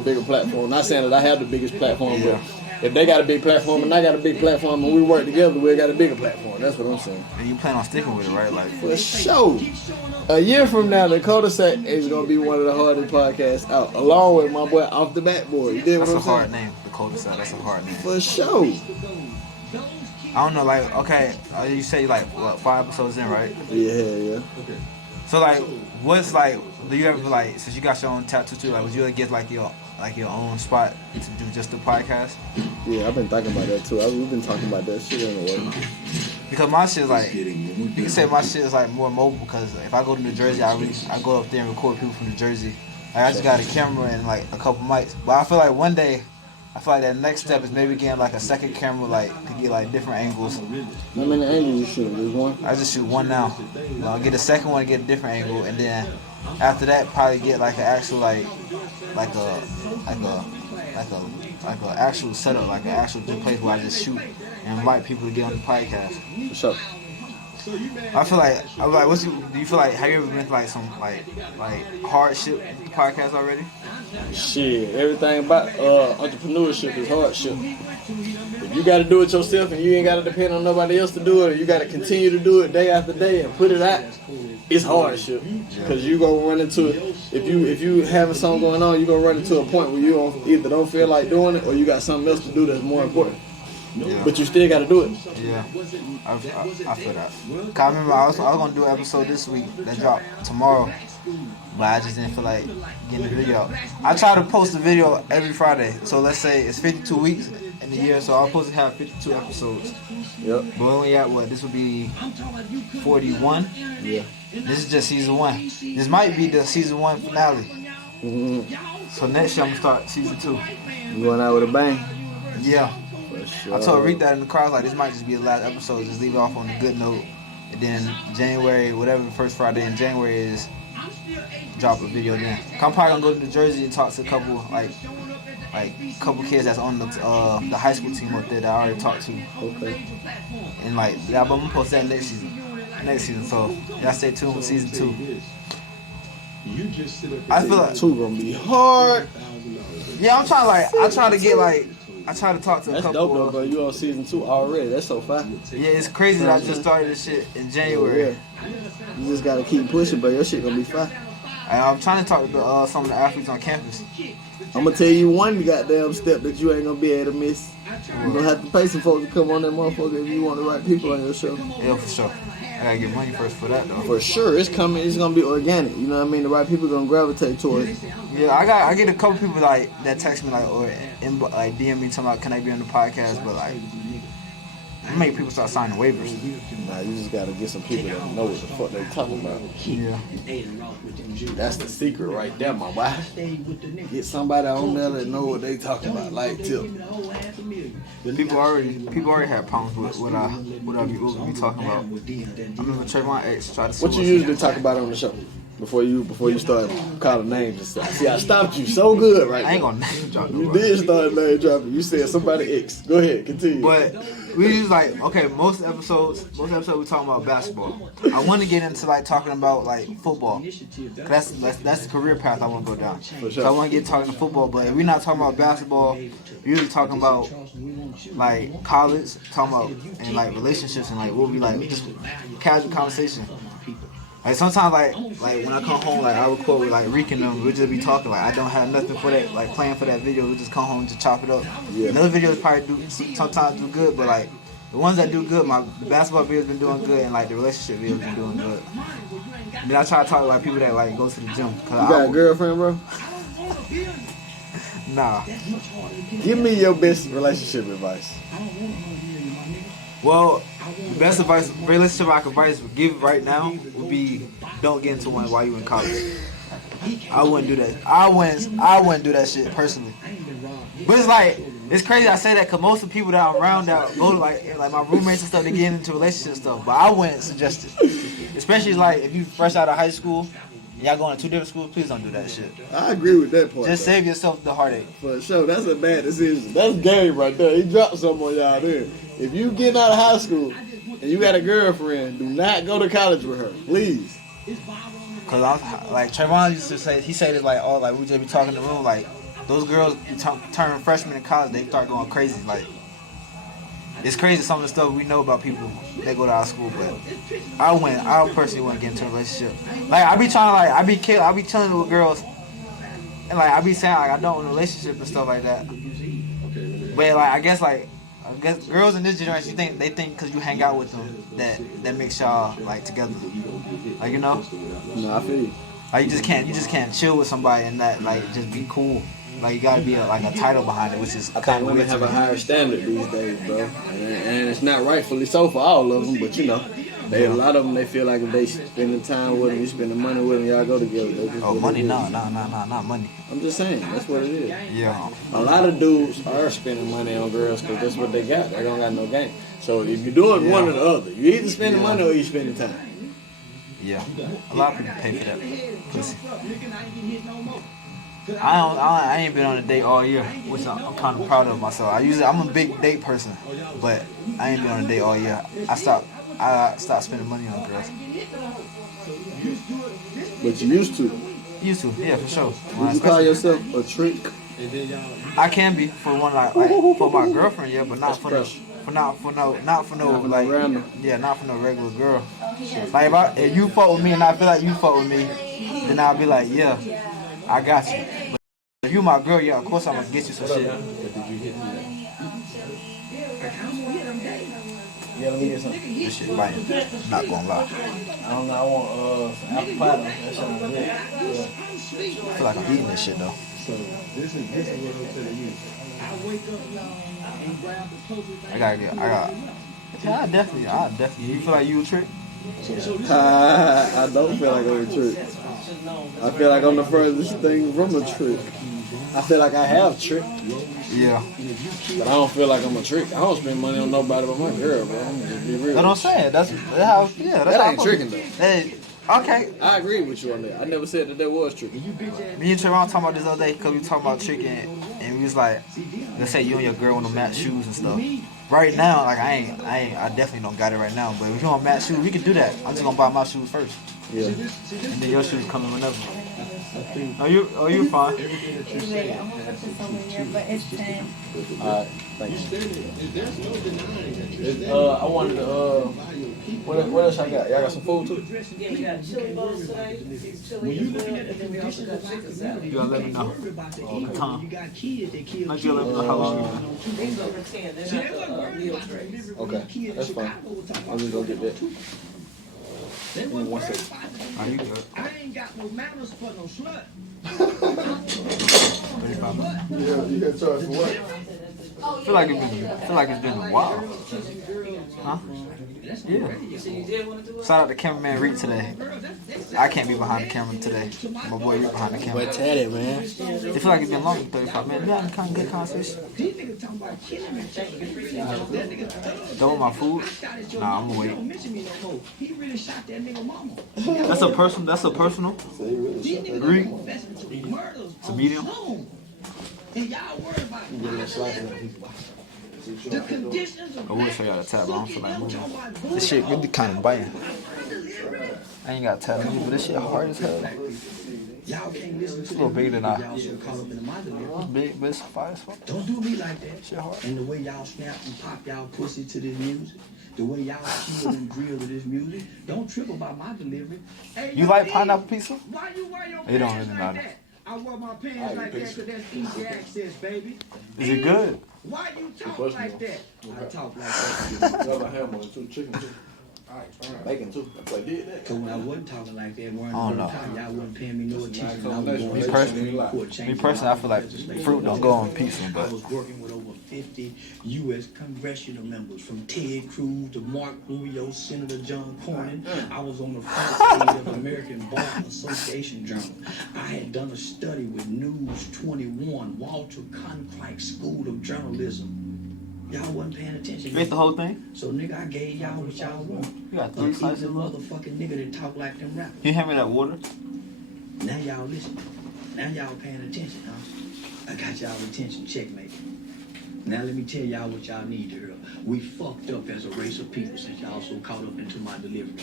a bigger platform. Not saying that I have the biggest platform, but if they got a big platform and I got a big platform and we work together, we got a bigger platform. That's what I'm saying. And you plan on sticking with it, right? Like for sure. A year from now, the cul-de-sac is gonna be one of the hardest podcasts out, along with my boy Off the Backboard. You did what I'm saying? That's a hard name. The cul-de-sac. That's a hard name. For sure. I don't know. Like, okay, you say like what 5 episodes in, right? Yeah. So like, what's like? Do you ever like, since you got your own tattoo too? Like, would you ever get like your own spot to do just the podcast? Yeah, I've been thinking about that too. We've been talking about that shit in a way. Because my shit is like, you can say my shit is like more mobile. Because if I go to New Jersey, I go up there and record people from New Jersey. Like, I just got a camera and like a couple mics. But I feel like one day, that next step is maybe getting like a second camera, like to get like different angles. How many angles you shoot? Just one? I just shoot one now. I'll get a second one, get a different angle, and then after that, probably get like an actual like a actual setup, like an actual good place where I just shoot and invite people to get on the podcast. For sure. I feel like, do you feel like, have you ever been to like some like hardship podcast already? Shit, everything about entrepreneurship is hardship. If you got to do it yourself and you ain't got to depend on nobody else to do it, or you got to continue to do it day after day and put it out, it's hardship because you gonna run into it. If you having something going on, you gonna run into a point where you either don't feel like doing it or you got something else to do that's more important. Yeah. But you still got to do it. Yeah, I feel that. 'Cause I remember I was gonna do an episode this week that dropped tomorrow, but I just didn't feel like getting the video out. I try to post a video every Friday. So let's say it's 52 weeks in the year, so I'm supposed to have 52 episodes. Yep. But only at what? This would be 41. Yeah. This is just season 1. This might be the season 1 finale. Mm-hmm. So next year I'm gonna start season 2. You going out with a bang? Yeah. For sure. I told Rick that in the car. I was like, this might just be the last episode. Just leave it off on a good note. And then January, whatever the first Friday in January is, drop a video then. I'm probably gonna go to New Jersey and talk to a couple couple kids that's on the high school team up there that I already talked to. Okay. And like, yeah, but I'm gonna post that next season. So y'all stay tuned with season 2. I feel like 2 gonna be hard. yeah, I try to talk to a That's couple. dope though, bro. You on season 2 already? That's so fast. Yeah, it's crazy that I just started this shit in January. Yeah. You just gotta keep pushing, bro. Your shit gonna be fast. And I'm trying to talk to some of the athletes on campus. I'm gonna tell you one goddamn step that you ain't gonna be able to miss. You're gonna have to pay some folks to come on that motherfucker if you want the right people on your show. Yeah, for sure. I gotta get money first for that though. For sure, it's coming. It's gonna be organic. You know what I mean? The right people gonna gravitate towards it. Yeah, I get a couple people like that text me like or like DM me talking about can I be on the podcast, but like I make people start signing waivers. Nah, you just gotta get some people that know what the fuck they talking about. Yeah. That's the secret right there, my boy. Get somebody on there that know what they talking about, like Tip. People already had problems with what we be talking about. I remember Trayvon X tried to sue What you us. usually talk about on the show before you start calling names and stuff? See, I stopped you so good right I ain't now. gonna name drop You nobody. did start name dropping. You said somebody X. Go ahead, continue. But we just like most episodes we talking about basketball. I want to get into like talking about like football. That's the career path I want to go down. For So I want to get talking to football. But if we're not talking about basketball, we're usually talking about like college, talking about and like relationships and like what we like just casual conversation. Like sometimes like when I come home, like I record with like Reek and them, we'll just be talking. Like I don't have nothing for that, like playing for that video. We'll just come home and just chop it up. Yeah. And those videos probably sometimes do good, but like the ones that do good, the basketball videos been doing good, and like the relationship videos been doing good. And then I try to talk to like people that like go to the gym. you got a girlfriend, bro? Nah. Give me your best relationship advice. Well, the best relationship I could give right now would be don't get into one while you in college. I wouldn't do that. I wouldn't do that shit personally. But it's crazy I say that because most of the people that I'm around that go to like my roommates and stuff, they get into relationship stuff. But I wouldn't suggest it. Especially like if you fresh out of high school and y'all going to 2 different schools, please don't do that shit. I agree with that part. Just save yourself the heartache. For sure, that's a bad decision. That's game right there. He dropped something on y'all there. If you getting out of high school and you got a girlfriend, do not go to college with her, please. Cause I'm like Trayvon used to say, he said it like all like we just be talking in the room like those girls turn freshmen in college, they start going crazy. Like it's crazy some of the stuff we know about people that go to our school, but I personally wouldn't get into a relationship. Like I be chilling with girls, and like I be saying like I don't want a relationship and stuff like that. But like I guess girls in this generation they think because you hang out with them that makes y'all like together. Like you know. No, I feel you. Like you just can't chill with somebody and that like just be cool. Like you gotta be like a title behind it, which is I think kind of women weird. have a higher standard these days, bro, and it's not rightfully so for all of them. But you know, a lot of them they feel like if they spending time with them, you spending money with them, y'all go together. Oh, money? No, not money. I'm just saying, that's what it is. Yeah. A lot of dudes are spending money on girls because that's what they got. They don't got no game. So if you're doing one or the other, you either spending money or you spending time. Yeah. A lot of people pay for that pussy. I ain't been on a date all year, which I'm kind of proud of myself. I'm a big date person, but I ain't been on a date all year. I stopped spending money on girls. But you used to. Used to, yeah, for sure. Would you call yourself a trick? I can be for one like for my girlfriend, yeah, but not for no, not for no like random. yeah, not for no regular girl. Like if you fuck with me and I feel like you fuck with me, then I'll be like, yeah, I got you. But if you my girl, yeah, of course I'm gonna get you some shit. Yeah, let me get some. This shit biting. Not gonna lie. I don't know. I want some apple pie though. That sounds good. Yeah. I feel like I'm eating this shit though. So this is what I'm telling you. I got. Yeah, I definitely. You feel like you a trick? I don't feel like I'm a trick. I feel like I'm the furthest thing from a trick. I feel like I have trick, Yeah. but I don't feel like I'm a trick. I don't spend money on nobody but my girl, bro. I'm just be real. That's what I'm saying. That's how. Yeah, that's That how ain't tricking though. Hey, okay. I agree with you on that. I never said that was tricking. Me and Trayvon talking about this other day because we talking about tricking, and we was like, let's say you and your girl want to match shoes and stuff. Right now, like I definitely don't got it right now. But if you want to match shoes, we can do that. I'm just gonna buy my shoes first, Yeah. and then your shoes coming whenever. Are you fine? Wait, I'm gonna put some in here, but it's 10. Alright, thanks. I wanted to what else I got? Y'all got some food too? Yeah, we got chili bowls today, chili as well, and then we also got chicken salad. You gotta let me know. The time. I you let me know how long. These are for 10, they're not the meal trays. Okay, that's fine. I'm just gonna get that. Give me 1 second. Are you good? I ain't got no manners for no slut. Yeah, you got charged for what? Feel like it's been a while. Huh? Yeah. So you did want to do it? Shout out to cameraman Reed today. I can't be behind the camera today. My boy Reed behind the camera. But tell it, man. It feel like it's been longer than 35 minutes. Yeah, kind of good conversation. These niggas talking about killing me. That nigga Done with my food? Nah, I'm gonna wait. don't mention me no more. He really shot that nigga mama. That's a personal. That's a personal. These niggas Reed. confessing to murders It's a medium. on Zoom. And y'all worried about the conditions of I will show y'all the tab, but I don't feel like moving. talking about This shit really kind of biting. I ain't got tab in me, but this shit hard as hell. y'all can't listen It's to a little bigger than I. y'all so caught up in my delivery. It's big, but it's fire as fuck. Don't do me like that. Shit hard. And the way y'all snap and pop y'all pussy to this music, the way y'all chill and grill to this music, don't trip about my delivery. Hey, You like pineapple pizza? Why you wear your It don't pants really like matter. that? I wear my pants like that because that's easy access, baby. Is it good? Why you talk like that? I talk like that. Y'all got ham on it too, chicken too. Bacon too. That's what I did that. Cause when I wasn't talking like that, wearing I don't the know. time, y'all wasn't paying me no attention. I was Me going personally- Me personally, I feel like fruit don't go on pizza, I but was working with over 50 U.S. congressional members, from Ted Cruz to Mark Rubio, Senator John Cornyn. I was on the front page of American Bar Association Journal. I had done a study with News 21, Walter Cronkite School of Journalism. Y'all wasn't paying attention. you ate the whole thing? So nigga, I gave y'all what y'all want. You got A 3 easy slices of motherfucking nigga that talk like them rappers. Can you hand me that water? Now y'all listen. Now y'all paying attention, huh? I got y'all attention, checkmate. Now let me tell y'all what y'all need to hear. We fucked up as a race of people since y'all so caught up into my delivery.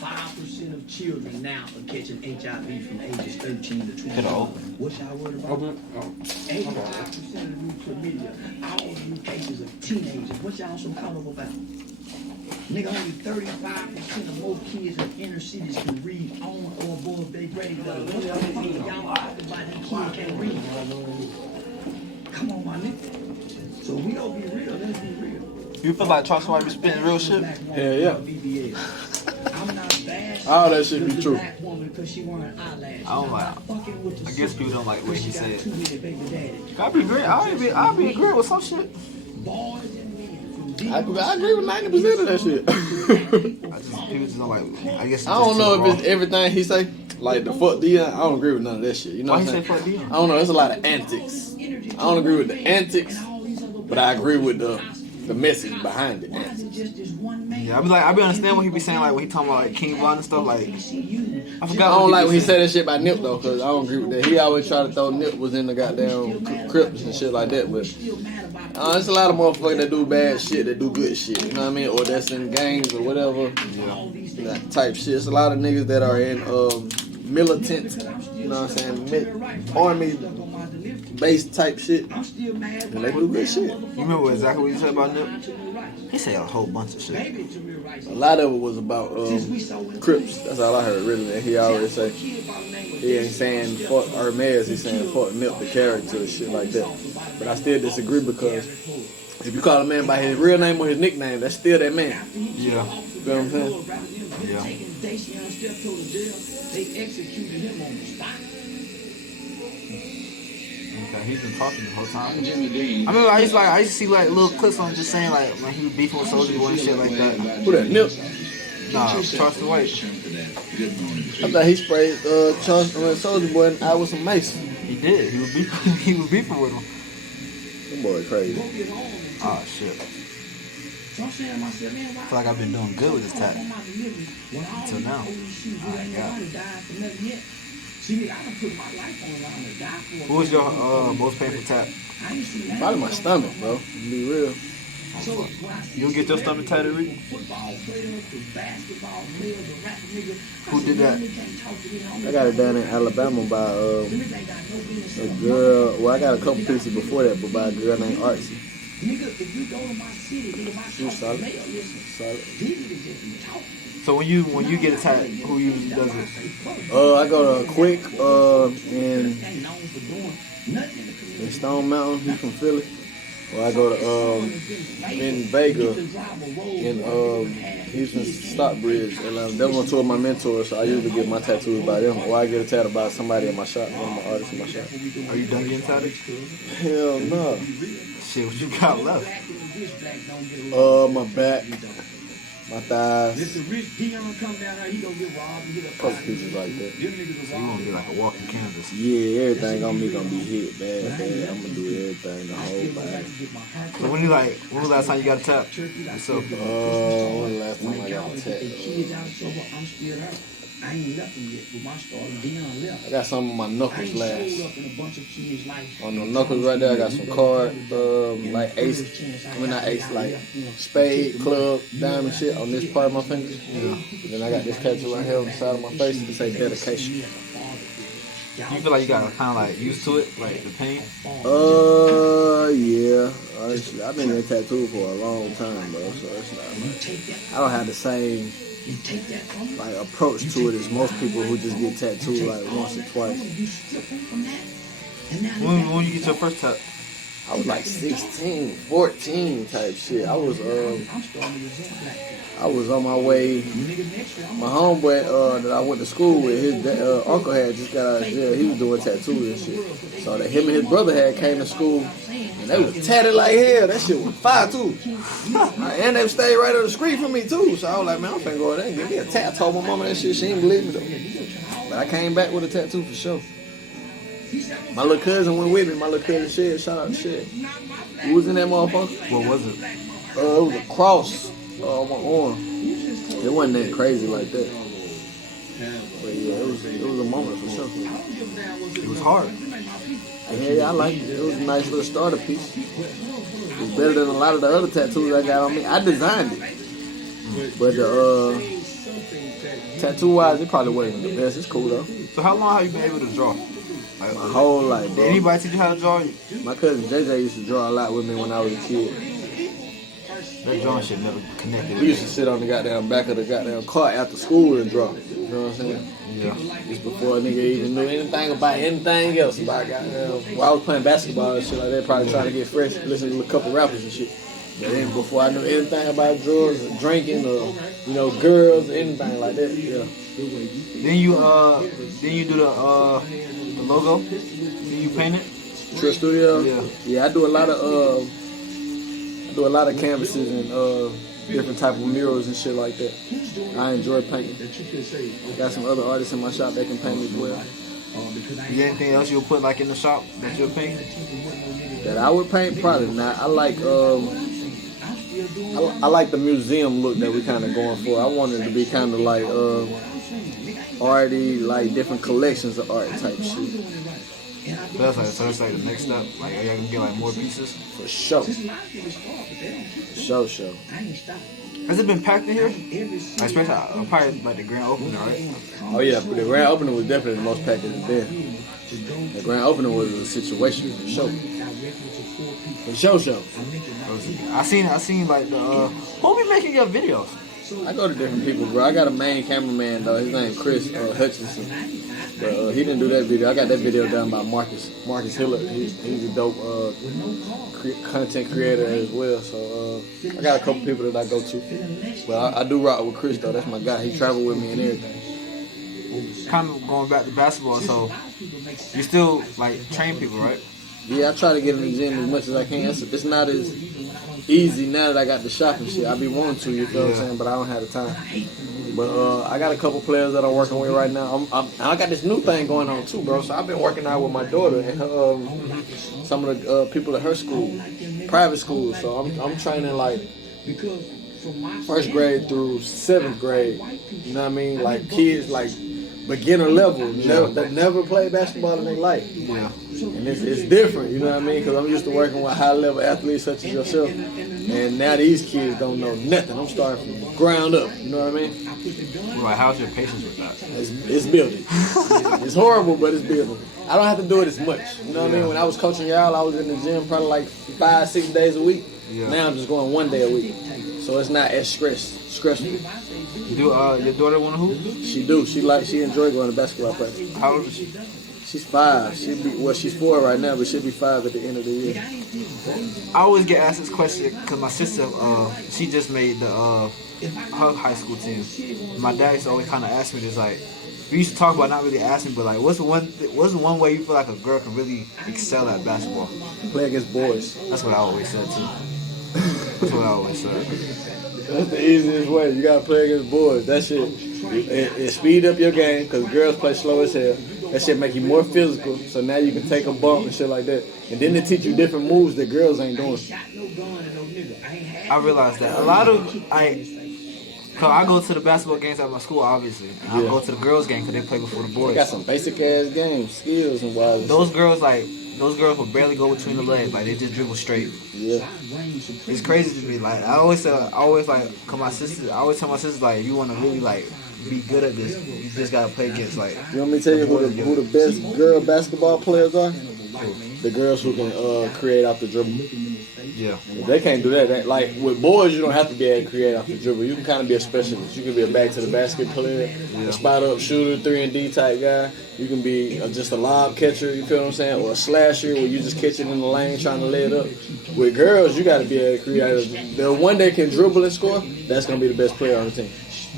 5% of children now are catching HIV from ages 13 to 20. Coulda opened. What y'all worried about? 85% of new chlamydia, all the new cases of teenagers. What y'all so caught up about? Nigga, only 35% of most kids in inner cities can read on or above their grade level. What the fuck y'all talking about? These kids can't read. Come on, my nigga. So we don't be real, let's be real. You feel like Charles White be spitting real shit? Hell yeah. I'm not bad. All that shit be true. Black woman because she wearing eyelashes. I don't I'm like- not fucking with the I guess sister people don't like what he because she got said. 2 million baby daddies. I'll be great. I'll be great with some shit. Boys and men from I agree with 90% of that shit. People just don't like. I guess. I don't know if it's everything he say. Like the fuck Dion, I don't agree with none of that shit. You know Why what he I'm say saying? fuck Dion? I don't know. There's a lot of antics. I don't agree with the antics, but I agree with the message behind it. Yeah, I be understand what he be saying, like when he talking about like King Von and stuff. Like I I forgot. don't what like he when he be said saying. that shit about Nip though, cause I don't agree with that. He always try to throw Nip was in the goddamn Crips and shit like that, but there's a lot of motherfuckers that do bad shit, that do good shit. You know what I mean? Or that's in gangs or whatever. That type shit. It's a lot of niggas that are in militant. You know what I'm saying? Army bass type shit. I'm still mad. And they do good shit. You remember exactly what you said about Nip? He said a whole bunch of shit. A lot of it was about Crips. That's all I heard, really. And he always say he ain't saying fuck Hermes, he's saying fuck Nip, the character, and shit like that. But I still disagree because if you call a man by his real name or his nickname, that's still that man. Yeah. You feel what I'm saying? Yeah. They executed him on the spot. Okay, he's been talking the whole time. I remember I used to see like little clips on him just saying like when he was beefing with Soulja Boy and shit like that. Who that? Nip? Nah, Charleston White. I thought he sprayed Soulja Boy in the eye with some mace. He did. He was beefing. He was beefing with him. That boy crazy. Oh shit. I feel like I've been doing good with this tat until now. Alright, God. What was your most painful tat? Probably my stomach, bro. To be real. You'll get your stomach tatted, Rick? Who did that? I got it down in Alabama by a girl. Well, I got a couple pieces before that, but by a girl named Artsy. She was solid. So when you get a tat, who usually does it? I go to Quick in Stone Mountain. He's from Philly. Or I go to in Vega in Houston Stockbridge. And them are two of my mentors, so I usually get my tattoos by them. Or I get a tattoo by somebody in my shop, one of my artists in my shop. Are you done getting tatted? Hell no. Shit, what you got left? My back, my thighs, couple pieces like that. So you gonna be like a walking canvas. Yeah, everything on me gonna be hit bad. I'm gonna do everything, the whole body. So when was the last time you got a tat? Yourself? When the last time I got a tat? I ain't left him yet, but my starter Dion left. I got some of my knuckles last. On the knuckles right there, I got some card, like ace, not ace, like spade, club, diamond shit on this part of my finger. Yeah. And then I got this tattoo right here on the side of my face. It say dedication. You feel like you got kind of like used to it, like the pain? Yeah. Honestly, I've been in tattoo for a long time, bro. So it's not like, I don't have the same like approach to it as most people who just get tattooed like once or twice. When you get your first tat? I was like 16, 14 type shit. I was on my way. My homeboy that I went to school with, his uncle had just got out of jail. He was doing tattoos and shit. So that him and his brother came to school, and they was tatted like hell. That shit was fire too. And they stayed right on the street from me too. So I was like, man, I'm finna go over there and get me a tattoo. I told my mama that shit. She didn't believe me though. But I came back with a tattoo for sure. My little cousin went with me. My little cousin Shed, shout out to Shed. Who was in that motherfucker? What was it? It was a cross on my arm. It wasn't that crazy like that. But yeah, it was a moment for sure. It was hard. Yeah, I liked it. It was a nice little starter piece. It was better than a lot of the other tattoos I got on me. I designed it. But the tattoo wise, it probably wasn't the best. It's cool though. So how long have you been able to draw? Like, my whole life, bro. Did anybody teach you how to draw? My cousin JJ used to draw a lot with me when I was a kid. That drawing shit never connected. We used to sit on the goddamn back of the goddamn car after school and draw. You know what I'm saying? Yeah. Just before a nigga even knew anything about anything else about goddamn. Well, I was playing basketball and shit like that, probably trying to get fresh, listening to a couple rappers and shit. But then before I knew anything about drugs or drinking or, girls or anything like that, yeah. Then you do the logo? Then you paint it? Trill Studio? Yeah. Yeah, I do a lot of canvases and different type of murals and shit like that. I enjoy painting. Got some other artists in my shop that can paint me well. Is there anything else you'll put like in the shop that you'll paint? That I would paint? Probably not. I like the museum look that we kind of going for. I want it to be kind of like arty, like different collections of art type shit. So that's like the next step. Like y'all gonna get like more pieces? For sure. Sure. Has it been packed in here? Especially probably like the grand opening, right? Oh yeah, but the grand opening was definitely the most packed it's been. The grand opening was a situation for sure. For sure. I seen like the who be making your videos? I go to different people, bro. I got a main cameraman though. His name Chris Hutchinson. But he didn't do that video. I got that video done by Marcus Hiller. He's a dope content creator as well. So I got a couple people that I go to. But I do rock with Chris though. That's my guy. He travel with me and everything. Kind of going back to basketball, so you still like train people, right? Yeah, I try to get in the gym as much as I can. It's not as easy now that I got the shop and shit. I be wanting to, you feel what I'm saying? But I don't have the time. But I got a couple players that I'm working with right now. I got this new thing going on too, bro. So I've been working out with my daughter and her, some of the people at her school, private school. So I'm training like first grade through 7th grade. You know what I mean? Like kids like beginner level, that never played basketball in their life. Yeah. And it's different, you know what I mean? Because I'm used to working with high level athletes such as yourself. And now these kids don't know nothing. I'm starting from the ground up, you know what I mean? Right, how's your patience with that? It's building. It's horrible, but it's building. I don't have to do it as much. You know what I mean? When I was coaching y'all, I was in the gym probably like 5-6 days a week. Yeah. Now I'm just going 1 day a week. So it's not as stressful. Do your daughter want to hoop? She enjoy going to basketball practice. How old is she? She's 5. She's 4 right now, but she'll be 5 at the end of the year. I always get asked this question because my sister, she just made the her high school team. My dad used to always kind of ask me this, like, we used to talk about, not really asking, but like, what's the one way you feel like a girl can really excel at basketball? Play against boys. That's what I always said too. That's what I always said. That's the easiest way. You gotta play against boys. That shit, it speed up your game because girls play slow as hell. That shit make you more physical, so now you can take a bump and shit like that. And then they teach you different moves that girls ain't doing. I realized that a lot of cause I go to the basketball games at my school, obviously. And I go to the girls' game because they play before the boys. They got some basic ass games, skills and wild. Those girls will barely go between the legs, like they just dribble straight. Yeah. It's crazy to me. Like I always like, cause my sister, I always tell my sister, like, if you want to really like be good at this, you just gotta play against like. You want me to tell you who the best girl basketball players are? The girls who can create off the dribble. Yeah. If they can't do that, like with boys, you don't have to be able to create off the dribble. You can kind of be a specialist. You can be a back to the basket player, a spot up shooter, 3-and-D type guy. You can be just a lob catcher. You feel what I'm saying, or a slasher where you just catch it in the lane trying to lay it up. With girls, you got to be able to create. The one that can dribble and score, that's gonna be the best player on the team.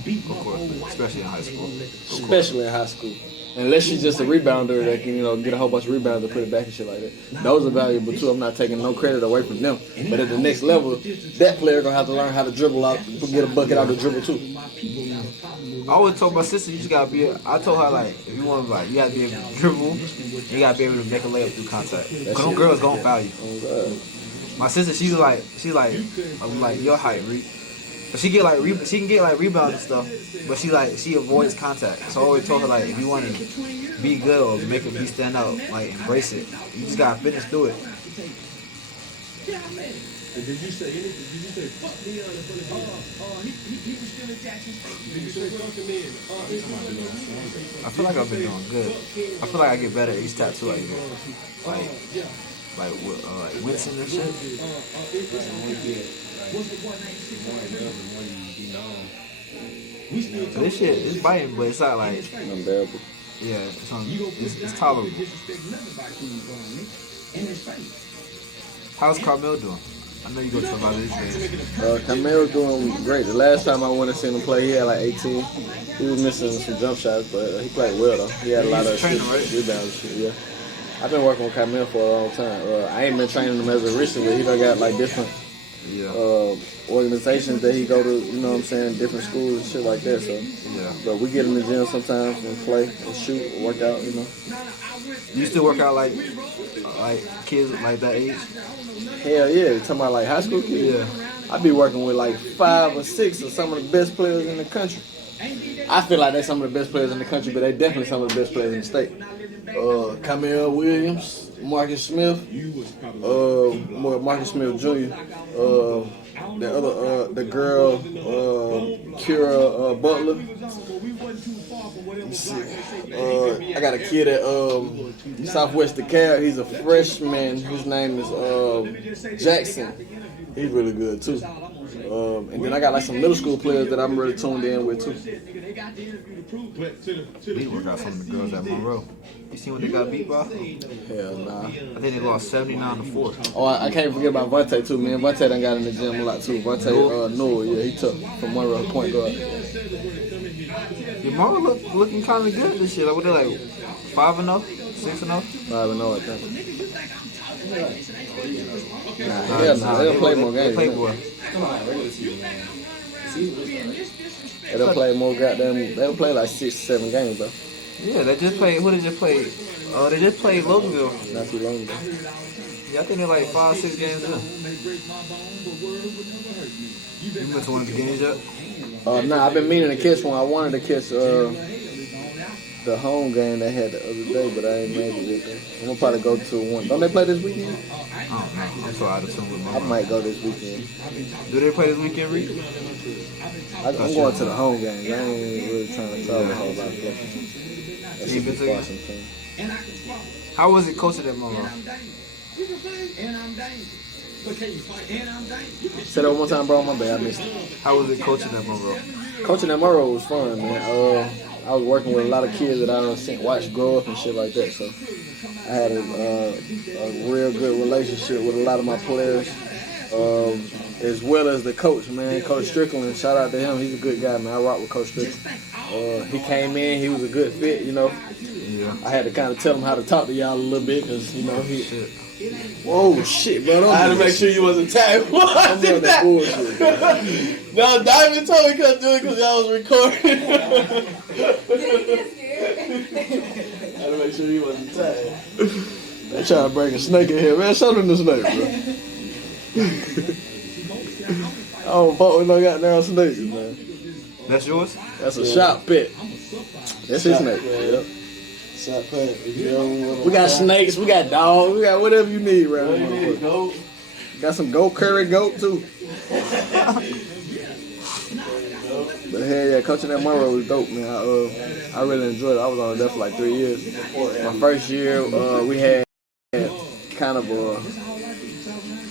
Of course, especially in high school. Especially in high school. Unless she's just a rebounder that can, get a whole bunch of rebounds and put it back and shit like that. Those are valuable too. I'm not taking no credit away from them. But at the next level, that player gonna have to learn how to dribble out, get a bucket out the dribble too. I always told my sister, you just gotta be. I told her like, if you want to like, you gotta be able to dribble. You gotta be able to make a layup through contact. Cause them girls gonna foul you. My sister, she's like your height, Reed. But she can get like rebounds and stuff, but she avoids contact. So I always told her like, if you want to be good or make it stand out, like embrace it. You just gotta finish through it. Did you say anything? Did you say fuck me on the he was still in Jackson. Did you say fuck him in? I feel like I've been doing good. I feel like I get better at each tattoo I get. Like Winston and shit. So this shit is biting, but it's not like Unbearable. yeah, it's tolerable. How's Carmel doing? I know you go to a lot of these games. Carmel's doing great. The last time I went and seen him play, he had like 18. He was missing some jump shots, but he played well though. He had a lot of rebounds and shit, yeah. I've been working with Carmel for a long time. I ain't been training him as of recently. He done got like different organizations that he go to, you know what I'm saying, different schools and shit like that. So, but we get in the gym sometimes and play and shoot, work out, you know. You still work out like kids like that age? Hell yeah, you talking about like high school kids? Yeah. I be working with like 5 or 6 of some of the best players in the country. I feel like they're some of the best players in the country, but they definitely some of the best players in the state. Camille Williams, Marcus Smith, Marcus Smith Jr., the other the girl, Kira Butler. I got a kid at Southwest DeKalb. He's a freshman. His name is Jackson. He's really good too. And then I got like some middle school players that I'm really tuned in with too. They work out some of the girls at Monroe. You seen what they got beat by? Hell nah. I think they lost 79-4. Oh, I can't forget about Vontae too, man. Vontae done got in the gym a lot too. Vontae, Noah, yeah, he took from Monroe point guard. Yeah, Monroe looking kind of good this year. Like, what they like 5-0, 6-0? 5-0, I think. Nah, they'll play more games. They play more. They'll play more goddamn. They'll play like 6 or 7 games though. Yeah, they just played. Who they just played? They just played Loganville. Not too long ago. Yeah, I think they're like 5-6 games in. You went to one of the games yet? Nah, I've been meaning to catch one. I wanted to catch the home game they had the other day, but I ain't made it with them. I'm gonna probably go to one. Don't they play this weekend? I don't know. I'm so out of tune with I might go this weekend. Do they play this weekend, Reed? I'm going to the home games. I ain't really trying to travel a whole lot of places. That's You been to it? How was it coaching at Monroe? Say that one more time, bro. My bad, I missed it. How was it coaching at Monroe? Coaching at Monroe was fun, man. I was working with a lot of kids that I watched grow up and shit like that. So I had a real good relationship with a lot of my players, as well as the coach, man. Coach Strickland, shout out to him. He's a good guy, man. I rock with Coach Strickland. He came in, he was a good fit, you know. Yeah. I had to kind of tell him how to talk to y'all a little bit because, you know, he... Whoa, shit, bro. I had to make sure you wasn't tagged. What did that? Bullshit, no, Diamond told me couldn't do it because y'all was recording. I had to make sure you wasn't tagged. They trying to bring a snake in here, man. Show them the snake, bro. I don't fuck with no goddamn snakes, man. That's yours? That's a shot pit. That's his snake, man. Yep. We got snakes, we got dogs, we got whatever you need right here. Got some goat curry goat too. But hell yeah, coaching at Monroe was dope, man. I really enjoyed it. I was on there for like 3 years. My first year, we had kind of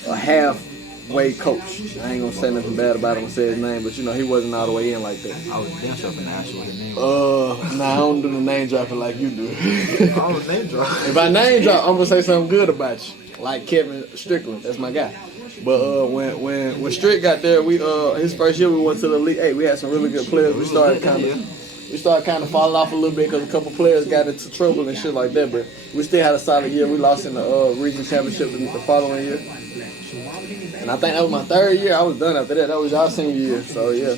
a halfway coach. I ain't gonna say nothing bad about him and say his name, but you know he wasn't all the way in like that. I was damn sure finna ask you what his name was. Nah, I don't do the name dropping like you do. I was name drop. If I name drop, I'm gonna say something good about you, like Kevin Strickland. That's my guy. But when Strick got there, we his first year we went to the Elite 8. We had some really good players. We started kind of falling off a little bit because a couple players got into trouble and shit like that. But we still had a solid year. We lost in the region championship the following year. And I think that was my 3rd year. I was done after that. That was y'all senior year. So yeah,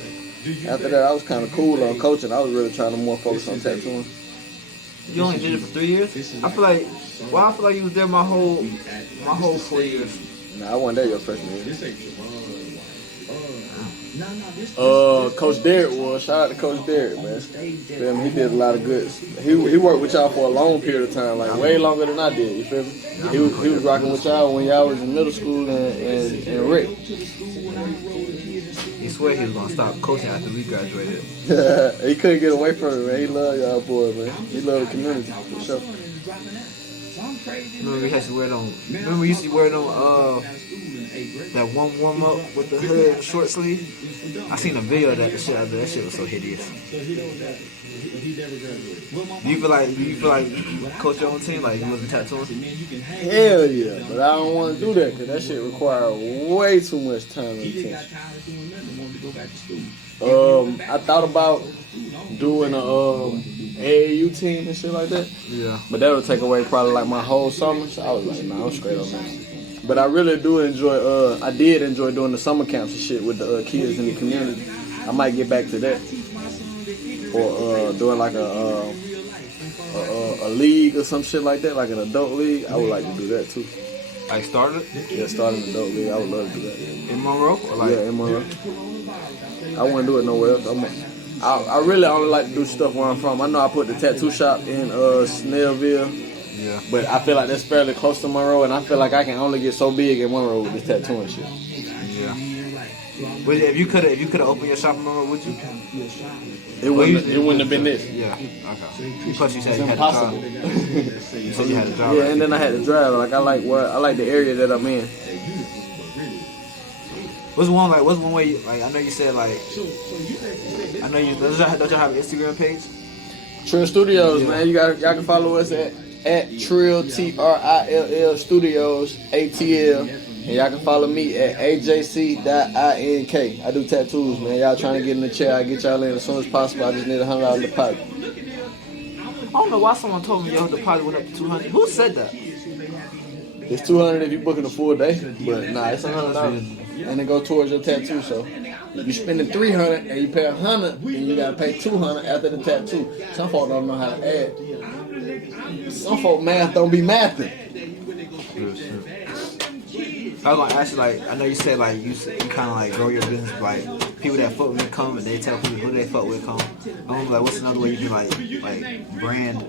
after that I was kind of cool on coaching. I was really trying to more focus on tattooing. You only did it for 3 years? I feel like you was there my whole 4 years. Nah, I wasn't there your freshman year. Coach Derrick was. Shout out to Coach Derrick, man. Feel me? He did a lot of good. He worked with y'all for a long period of time, like way longer than I did. You feel me? He was rocking with y'all when y'all was in middle school and Rick. He swear he was gonna stop coaching after we graduated. He couldn't get away from it, man. He loved y'all boys, man. He loved the community for sure. Remember we used to wear them that one warm up with the hood short sleeve? I seen a video of that. The shit out there. That shit was so hideous. Do you feel like you coach your own team like you wasn't tattooing? Hell yeah, but I don't want to do that because that shit requires way too much time and attention. I thought about doing a AAU team and shit like that. Yeah. But that would take away probably like my whole summer. So I was like, nah, I'm straight on that. But I really do enjoy, I did enjoy doing the summer camps and shit with the kids in the community. I might get back to that. Or doing like a league or some shit like that, like an adult league. I would like to do that too. Like started? Yeah, starting an adult league. I would love to do that. In Monroe? Or like? Yeah, in Monroe. I wouldn't do it nowhere else. I really only like to do stuff where I'm from. I know I put the tattoo shop in Snellville. Yeah. But I feel like that's fairly close to Monroe, and I feel like I can only get so big in Monroe with this tattooing shit. Yeah. If you could have opened your shop tomorrow, would you? It wouldn't have been this. Yeah. Okay. Plus you said It's you had impossible. to drive. You said you had to drive. Yeah, and then I had to drive. Like I like the area that I'm in. What's one way? I know you said like. I know you don't y'all have an Instagram page? Trill Studios, man. Y'all can follow us at Trill TRILL Studios ATL, and y'all can follow me at AJC.INK. I do tattoos, man. Y'all trying to get in the chair? I get y'all in as soon as possible. I just need $100 deposit. I don't know why someone told me your deposit went up to 200. Who said that? It's 200 if you booking a full day, but nah, it's $100. And it go towards your tattoo. So you spending 300 and you pay 100, and you gotta pay 200 after the tattoo. Some folk don't know how to add. Some folk math don't be mathing. I was gonna ask you, like, I know you said like you kind of like grow your business, like people that fuck with me come and they tell people who they fuck with come. I'm like, what's another way you can like brand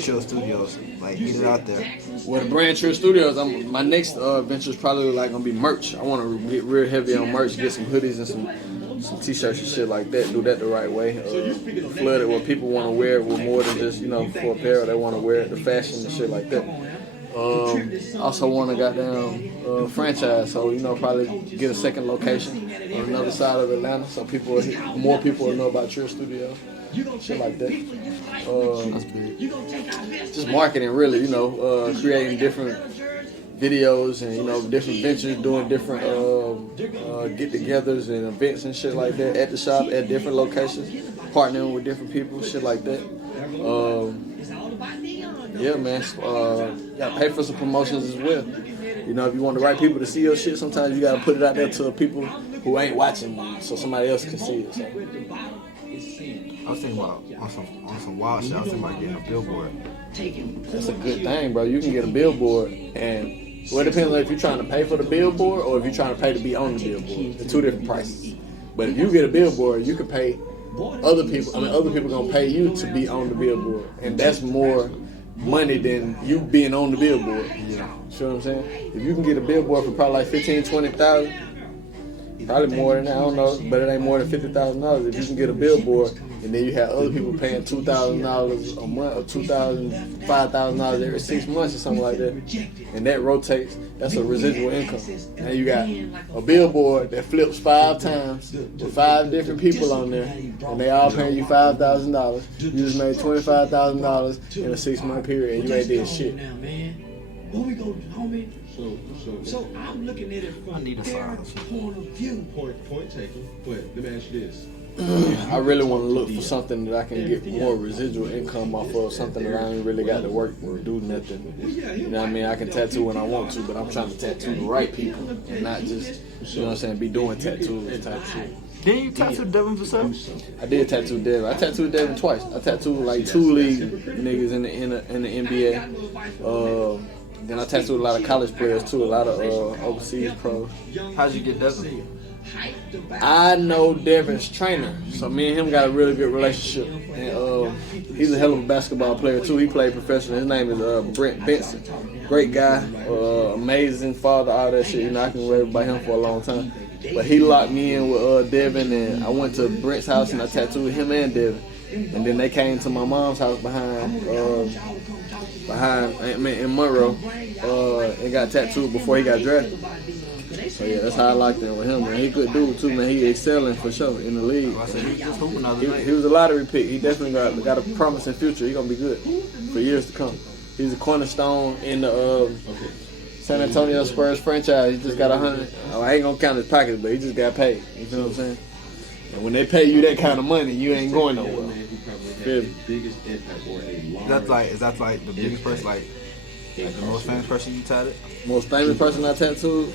Trill Studios, like get it out there? Well, the brand Trill Studios, my next venture is probably like gonna be merch. I want to get real heavy on merch, get some hoodies and some t-shirts and shit like that. Do that the right way. Flood it where people want to wear it with more than just for apparel. They want to wear it, the fashion and shit like that. Also want to goddamn franchise, so probably get a second location on another side of Atlanta, so more people will know about Trill Studios, shit like that. That's big. Just marketing, really, creating different videos and different ventures, doing different get-togethers and events and shit like that at the shop at different locations, partnering with different people, shit like that. Yeah, man. Gotta pay for some promotions as well. If you want the right people to see your shit, sometimes you gotta put it out there to people who ain't watching, so somebody else can see it. So. I was thinking about on some wild shit. I was thinking about getting a billboard. That's a good thing, bro. You can get a billboard, and it depends on if you're trying to pay for the billboard or if you're trying to pay to be on the billboard. They're two different prices. But if you get a billboard, you can pay other people. Other people gonna pay you to be on the billboard, and that's more money than you being on the billboard. Yeah. You know what I'm saying? If you can get a billboard for probably like $15,000-$20,000, probably more than that, I don't know, but it ain't more than $50,000 if you can get a billboard, and then you have other people paying $2,000 a month or $2,000, $5,000 every 6 months or something like that, and that rotates. That's a residual income. Now you got a billboard that flips 5 times with 5 different people on there, and they all paying you $5,000. You just made $25,000 in a 6-month period, and you ain't did shit. Where we go, homie? So I'm looking at it from their point of view. Point taken. But let me ask you this. I really want to look for something that I can get more residual income off of, something that I ain't really got to work or do nothing. You know what I mean? I can tattoo when I want to, but I'm trying to tattoo the right people and not just, be doing tattoos type shit. Didn't you tattoo Devin Vassell? I did tattoo Devin. I tattooed Devin twice. I tattooed like 2 league niggas in the NBA. Then I tattooed a lot of college players too, a lot of overseas pros. How'd you get Devin? I know Devin's trainer, so me and him got a really good relationship. And he's a hell of a basketball player too. He played professional. His name is Brent Benson. Great guy, amazing father, all that shit. I can rave about him for a long time. But he locked me in with Devin, and I went to Brent's house and I tattooed him and Devin. And then they came to my mom's house in Monroe and got tattooed before he got drafted. So yeah, that's how I liked him with him, man. He a good dude too, man. He excelling for sure in the league. He was a lottery pick. He definitely got a promising future. He gonna be good for years to come. He's a cornerstone in the San Antonio Spurs franchise. He just got 100. I ain't gonna count his pockets, but he just got paid. You know what I'm saying? And when they pay you that kind of money, you ain't going nowhere. That's like the biggest person, like the most famous person you tattooed? Most famous person I tattooed?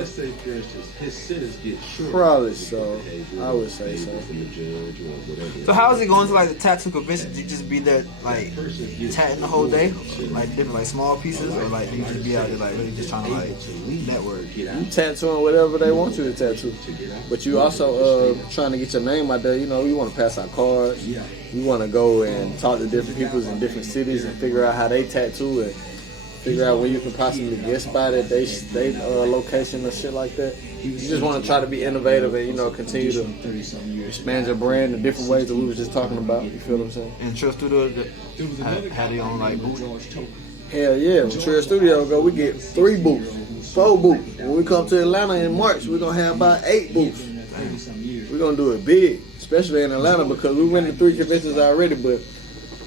Let's say, for instance, his sentence gets short. Probably so. I would say so. So how is it going to like the tattoo convention? Do you just be there like tatting the whole day, like different like small pieces, or like you just be out there like really just trying to like network? You tattooing whatever they want you to tattoo, but you also trying to get your name out there. You want to pass out cards. You want to go and talk to different people in different cities and figure out how they tattoo and figure out where you can possibly get spot at they location or shit like that. You just want to try to be innovative and, you know, continue to expand your brand in different ways that we were just talking about. You feel what I'm saying? And Trill Studio had their own like booth. Hell yeah. When Trill Studio go, we get 3 booths, 4 booths. When we come to Atlanta in March, we're going to have about 8 booths. We're going to do it big, especially in Atlanta because we went to 3 conventions already, but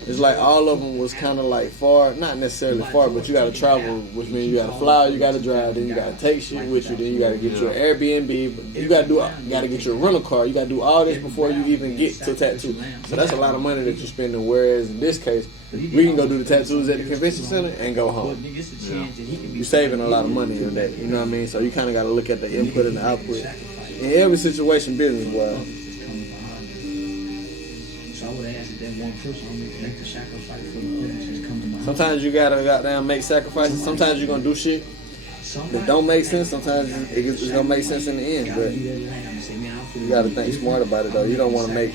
it's like all of them was kind of like far, not necessarily far, but you got to travel, which means you got to fly, you got to drive, then you got to take shit with you, then you got to get your Airbnb, you got to get your rental car, you got to do all this before you even get to tattoo. So that's a lot of money that you're spending. Whereas in this case, we can go do the tattoos at the convention center and go home. Yeah. You're saving a lot of money in that, you know what I mean? So you kind of got to look at the input and the output in every situation, business-wise. Sometimes you gotta goddamn make sacrifices. Sometimes you're gonna do shit that don't make sense. Sometimes it's gonna make sense in the end. But you gotta think smart about it though. You don't want to make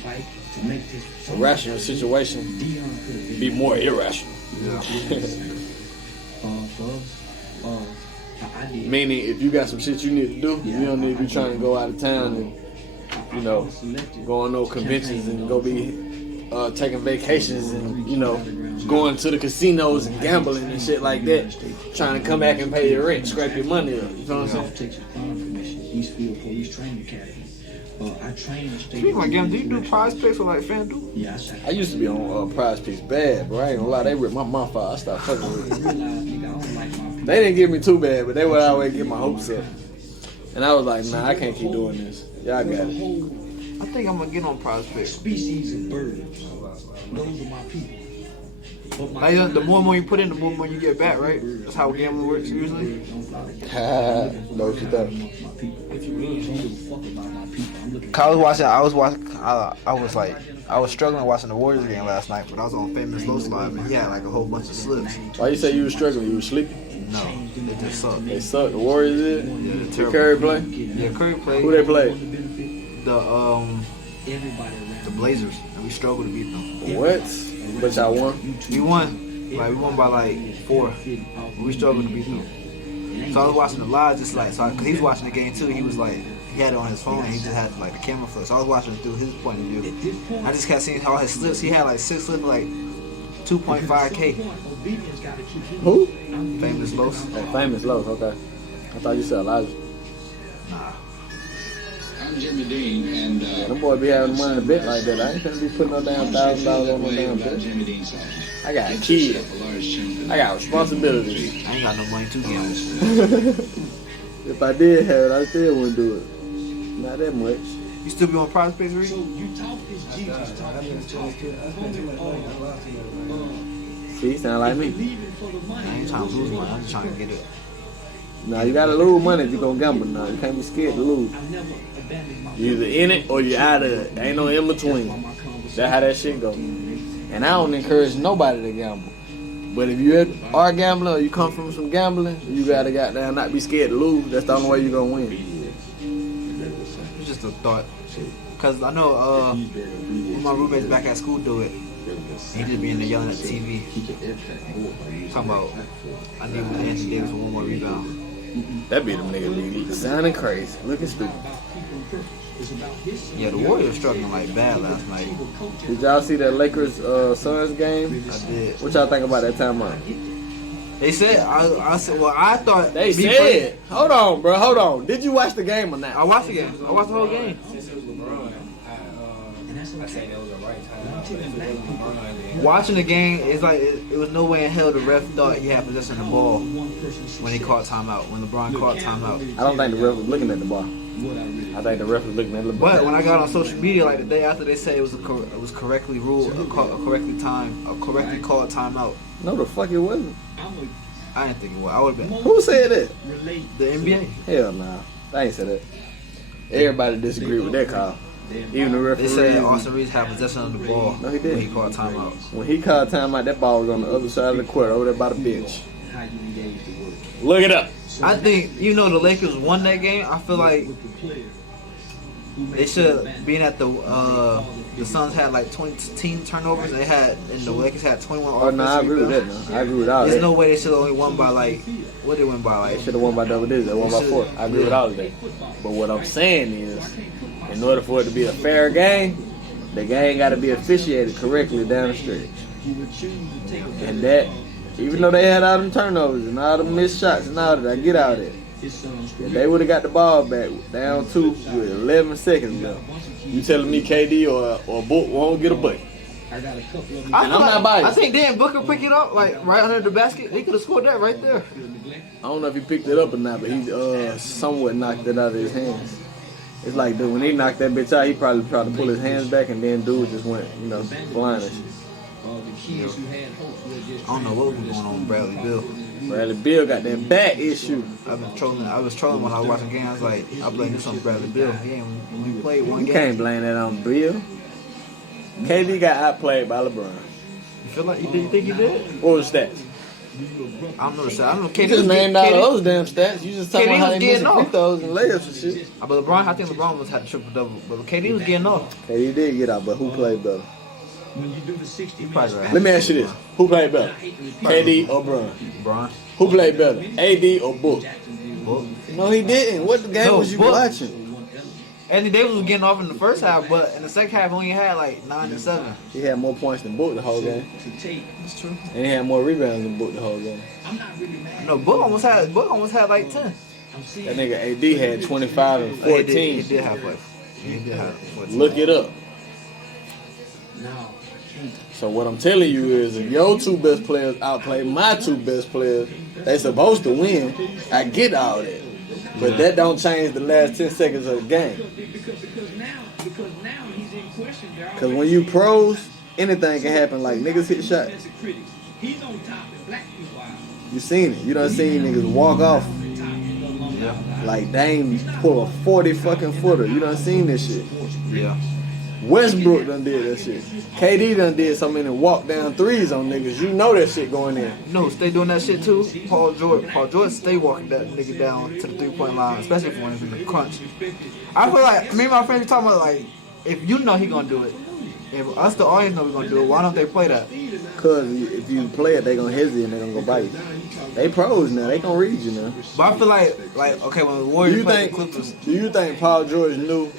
a rational situation be more irrational. Yeah. Meaning, if you got some shit you need to do, you don't need to be trying to go out of town and, you know, go on no conventions and go be taking vacations and, you know, going to the casinos and gambling and shit like that, trying to come back and pay your rent, scrape your money up. You know what I'm saying? Speaking of game, do you do prize picks or like FanDuel? I used to be on Prize Picks bad, bro. I ain't gonna lie, they ripped my mouth out. I stopped fucking with it. They didn't give me too bad, but they would always get my hopes up. And I was like, nah, I can't keep doing this. Y'all got it. I think I'm gonna get on prize picks. Species of birds. Those are my people. Like, the more money you put in, the more money you get back, right? That's how gambling works usually. Know what you thought? I was struggling watching the Warriors game last night, but I was on Famous Low Live and he had like a whole bunch of slips. Why you say you were struggling? You were sleeping? No, they just sucked. They sucked. The Warriors did? Yeah, they're Did terrible. Curry play? Yeah, Curry played. Who they played? The Blazers, and we struggled to beat them. What? But y'all won? We won. Like, we won by like 4. We struggled to beat them. So I was watching the live just like, cause he was watching the game too. He was like, he had it on his phone and he just had like the camera flip. So I was watching it through his point of view. I just kept seeing all his slips. He had like 6 slips, like 2.5K. Who? Famous Los. Oh, Famous Los, okay. I thought you said Elijah. Nah. I'm Jimmy Dean, and Them boy be having money in a bit like that. I ain't finna be putting no damn $1,000 on no damn bit. Jimmy Dean Sauce. I got kids. I got responsibilities. I ain't got no money to gamble. If I did have it, I still wouldn't do it. Not that much. You still be on prize picks, Reed? See, sound like me. I ain't trying to lose money. I'm just trying to get it. Now you gotta lose money if you gonna gamble. Now you can't be scared to lose. You either in it or you out of it. Ain't no in between. That's how that shit go. And I don't encourage nobody to gamble. But if you are gambling or you come from some gambling, you gotta goddamn not be scared to lose. That's the only way you gonna win. It's just a thought. Cause I know one of my roommates back at school do it. He just be in there yelling at the TV. Talking about, I need Anthony Davis for one more rebound. That be them niggas be sounding crazy, looking stupid. Yeah, the Warriors struggling like bad last night. Did y'all see that Lakers Suns game? I did. What y'all think about that timeout? They said, I said, well, I thought They said, hold on, bro, hold on. Did you watch the game or not? I watched the game. I watched the whole game. Watching the game, it's like it was no way in hell the ref thought he had possession of the ball when he caught timeout. When LeBron caught timeout. I don't think the ref was looking at the ball. I think the ref was looking at the ball. But when I got on social media, like the day after, they said it was correctly ruled, a correctly called timeout. No, the fuck it wasn't. I didn't think it was. I would have been. Who said that? The NBA. Hell nah. I ain't said that. Everybody disagreed with that call. Even the referee. They said Austin Reeves had possession of the ball No, he didn't. when he called timeout. When he called timeout, that ball was on the other side of the court, over there by the bench. Look it up. I think, even though the Lakers won that game, I feel like They should, being at the Suns had like 20 turnovers. They had, and the Lakers had 21 Oh no, I agree with that. No, I agree with all There's that. no way they should have only won by like, what they win by They like. should have won by double digits. They won by 4. I agree with all of that. But what I'm saying is, in order for it to be a fair game, the game got to be officiated correctly down the stretch. And that, even though they had all them turnovers and all them missed shots and all that, I get out of it. If they would have got the ball back down 2 with 11 seconds left, you telling me KD or Book won't get a bucket? I got a couple of And I'm not biased. I think Dan Booker pick it up like right under the basket. He could have scored that right there. I don't know if he picked it up or not, but he somewhat knocked it out of his hands. It's like, dude, when he knocked that bitch out, he probably tried to pull his hands back, and then dude just went, blind and shit. I don't know what was going on with Bradley Beal. Bradley Beal got that back issue. I was trolling when I was watching the game. I was like, I blame this on Bradley Beal. When we played one You game. can't blame that on Beal. KD got outplayed by LeBron. You feel like you think you did? What was the stats? I don't know the stat. I don't know. You KD just was named getting- all those damn stats. You just talking KD about how was they getting missing free off. throws and layups and shit. But LeBron, I think LeBron was had a triple double. But KD was getting off. KD did get out, but who played better? when you do the 60 Probably right. Let me ask you this. Who played better? KD or Bron? LeBron. Who played better? AD or Book? Book. No, he didn't. What game No, was you Book. watching? Anthony Davis was getting off in the first half, but in the second half, he only had like 9 and 7. He had more points than Book the whole game. That's true. And he had more rebounds than Book the whole game. No, Book almost had like 10. That nigga AD had 25 and 14. He did have like. He did have 14. Look it up. So what I'm telling you is, if your 2 best players outplay my 2 best players, they supposed to win. I get all that, but that don't change the last 10 seconds of the game. because now he's in question. Cause when you pros, anything can happen. Like niggas hit shots. He's on top and black people out. You seen it. You done seen niggas walk off. Like Dame pull a 40 fucking footer. You done seen this shit. Yeah. Westbrook done did that shit. KD done did so many walk down threes on niggas. You know that shit going in. You know who stay doing that shit too? Paul George. Paul George stay walking that nigga down to the 3-point line, especially when he's in the crunch. I feel like me and my friends be talking about like, if you know he gonna do it, if us the audience know we gonna do it, why don't they play that? Cause if you play it, they gonna hesitate and they gonna go bite you. They pros now. They gonna read you now. But I feel like okay, when the Warriors played the Clippers, Do you think Paul George knew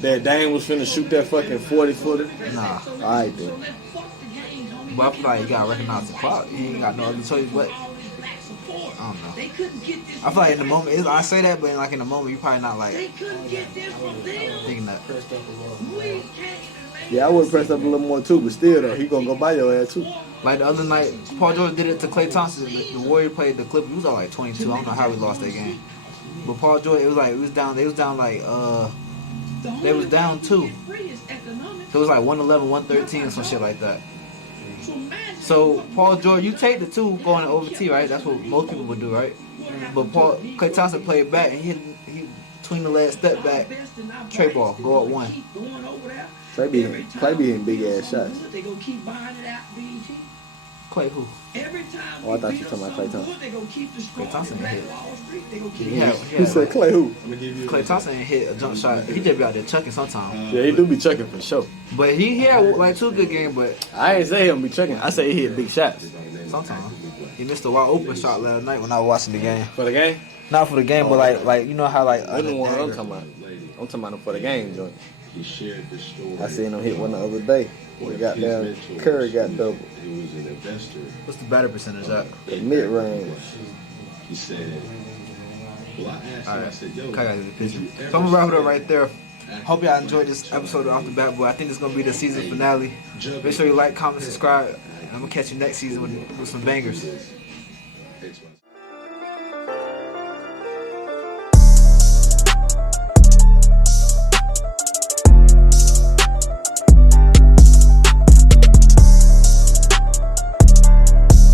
that Dame was finna shoot that fucking 40-footer? nah. Alright then. But I feel like you gotta recognize the clock. He ain't got no other choice but. I don't know. I feel like in the moment, I say that, but in the moment, you probably not like thinking that. Yeah, I would press up a little more too, but still though, he gonna go by your ass too. Like the other night, Paul George did it to Klay Thompson. The Warriors played the Clippers. He was like 22. I don't know how we lost that game. But Paul George, it was like they was down like they was down 2. So it was like 111, 113 or some shit like that. So Paul George, you take the 2 going to OT, right? That's what most people would do, right? But Klay Thompson played back and he between the leg, step back, tray ball, go up 1. Clay be hitting big ass shots. Klay who? Oh, I thought you were talking about Klay Thompson. Klay Thompson hit. He said Clay who? Klay Thompson hit a jump shot. He just be out there chucking sometimes. Yeah, he do be chucking for sure. But he had like 2 good games, but I ain't say him be chucking. I say he hit big shots. sometimes. He missed a wide open shot last night when I was watching the game. For the game? Not for the game, but like you know how like That's the one I'm talking about. I'm talking about him for the game, joint. I seen him hit one the other day. We got down. Curry got double. What's the batter percentage at? The mid range. He said, well, I asked him, I said, yo, I gotta get the picture. So I'm gonna wrap it up right there. Hope y'all enjoyed this episode of Off the Bat Boy. I think it's gonna be the season finale. Make sure you like, comment, subscribe. And I'm gonna catch you next season with some bangers. it's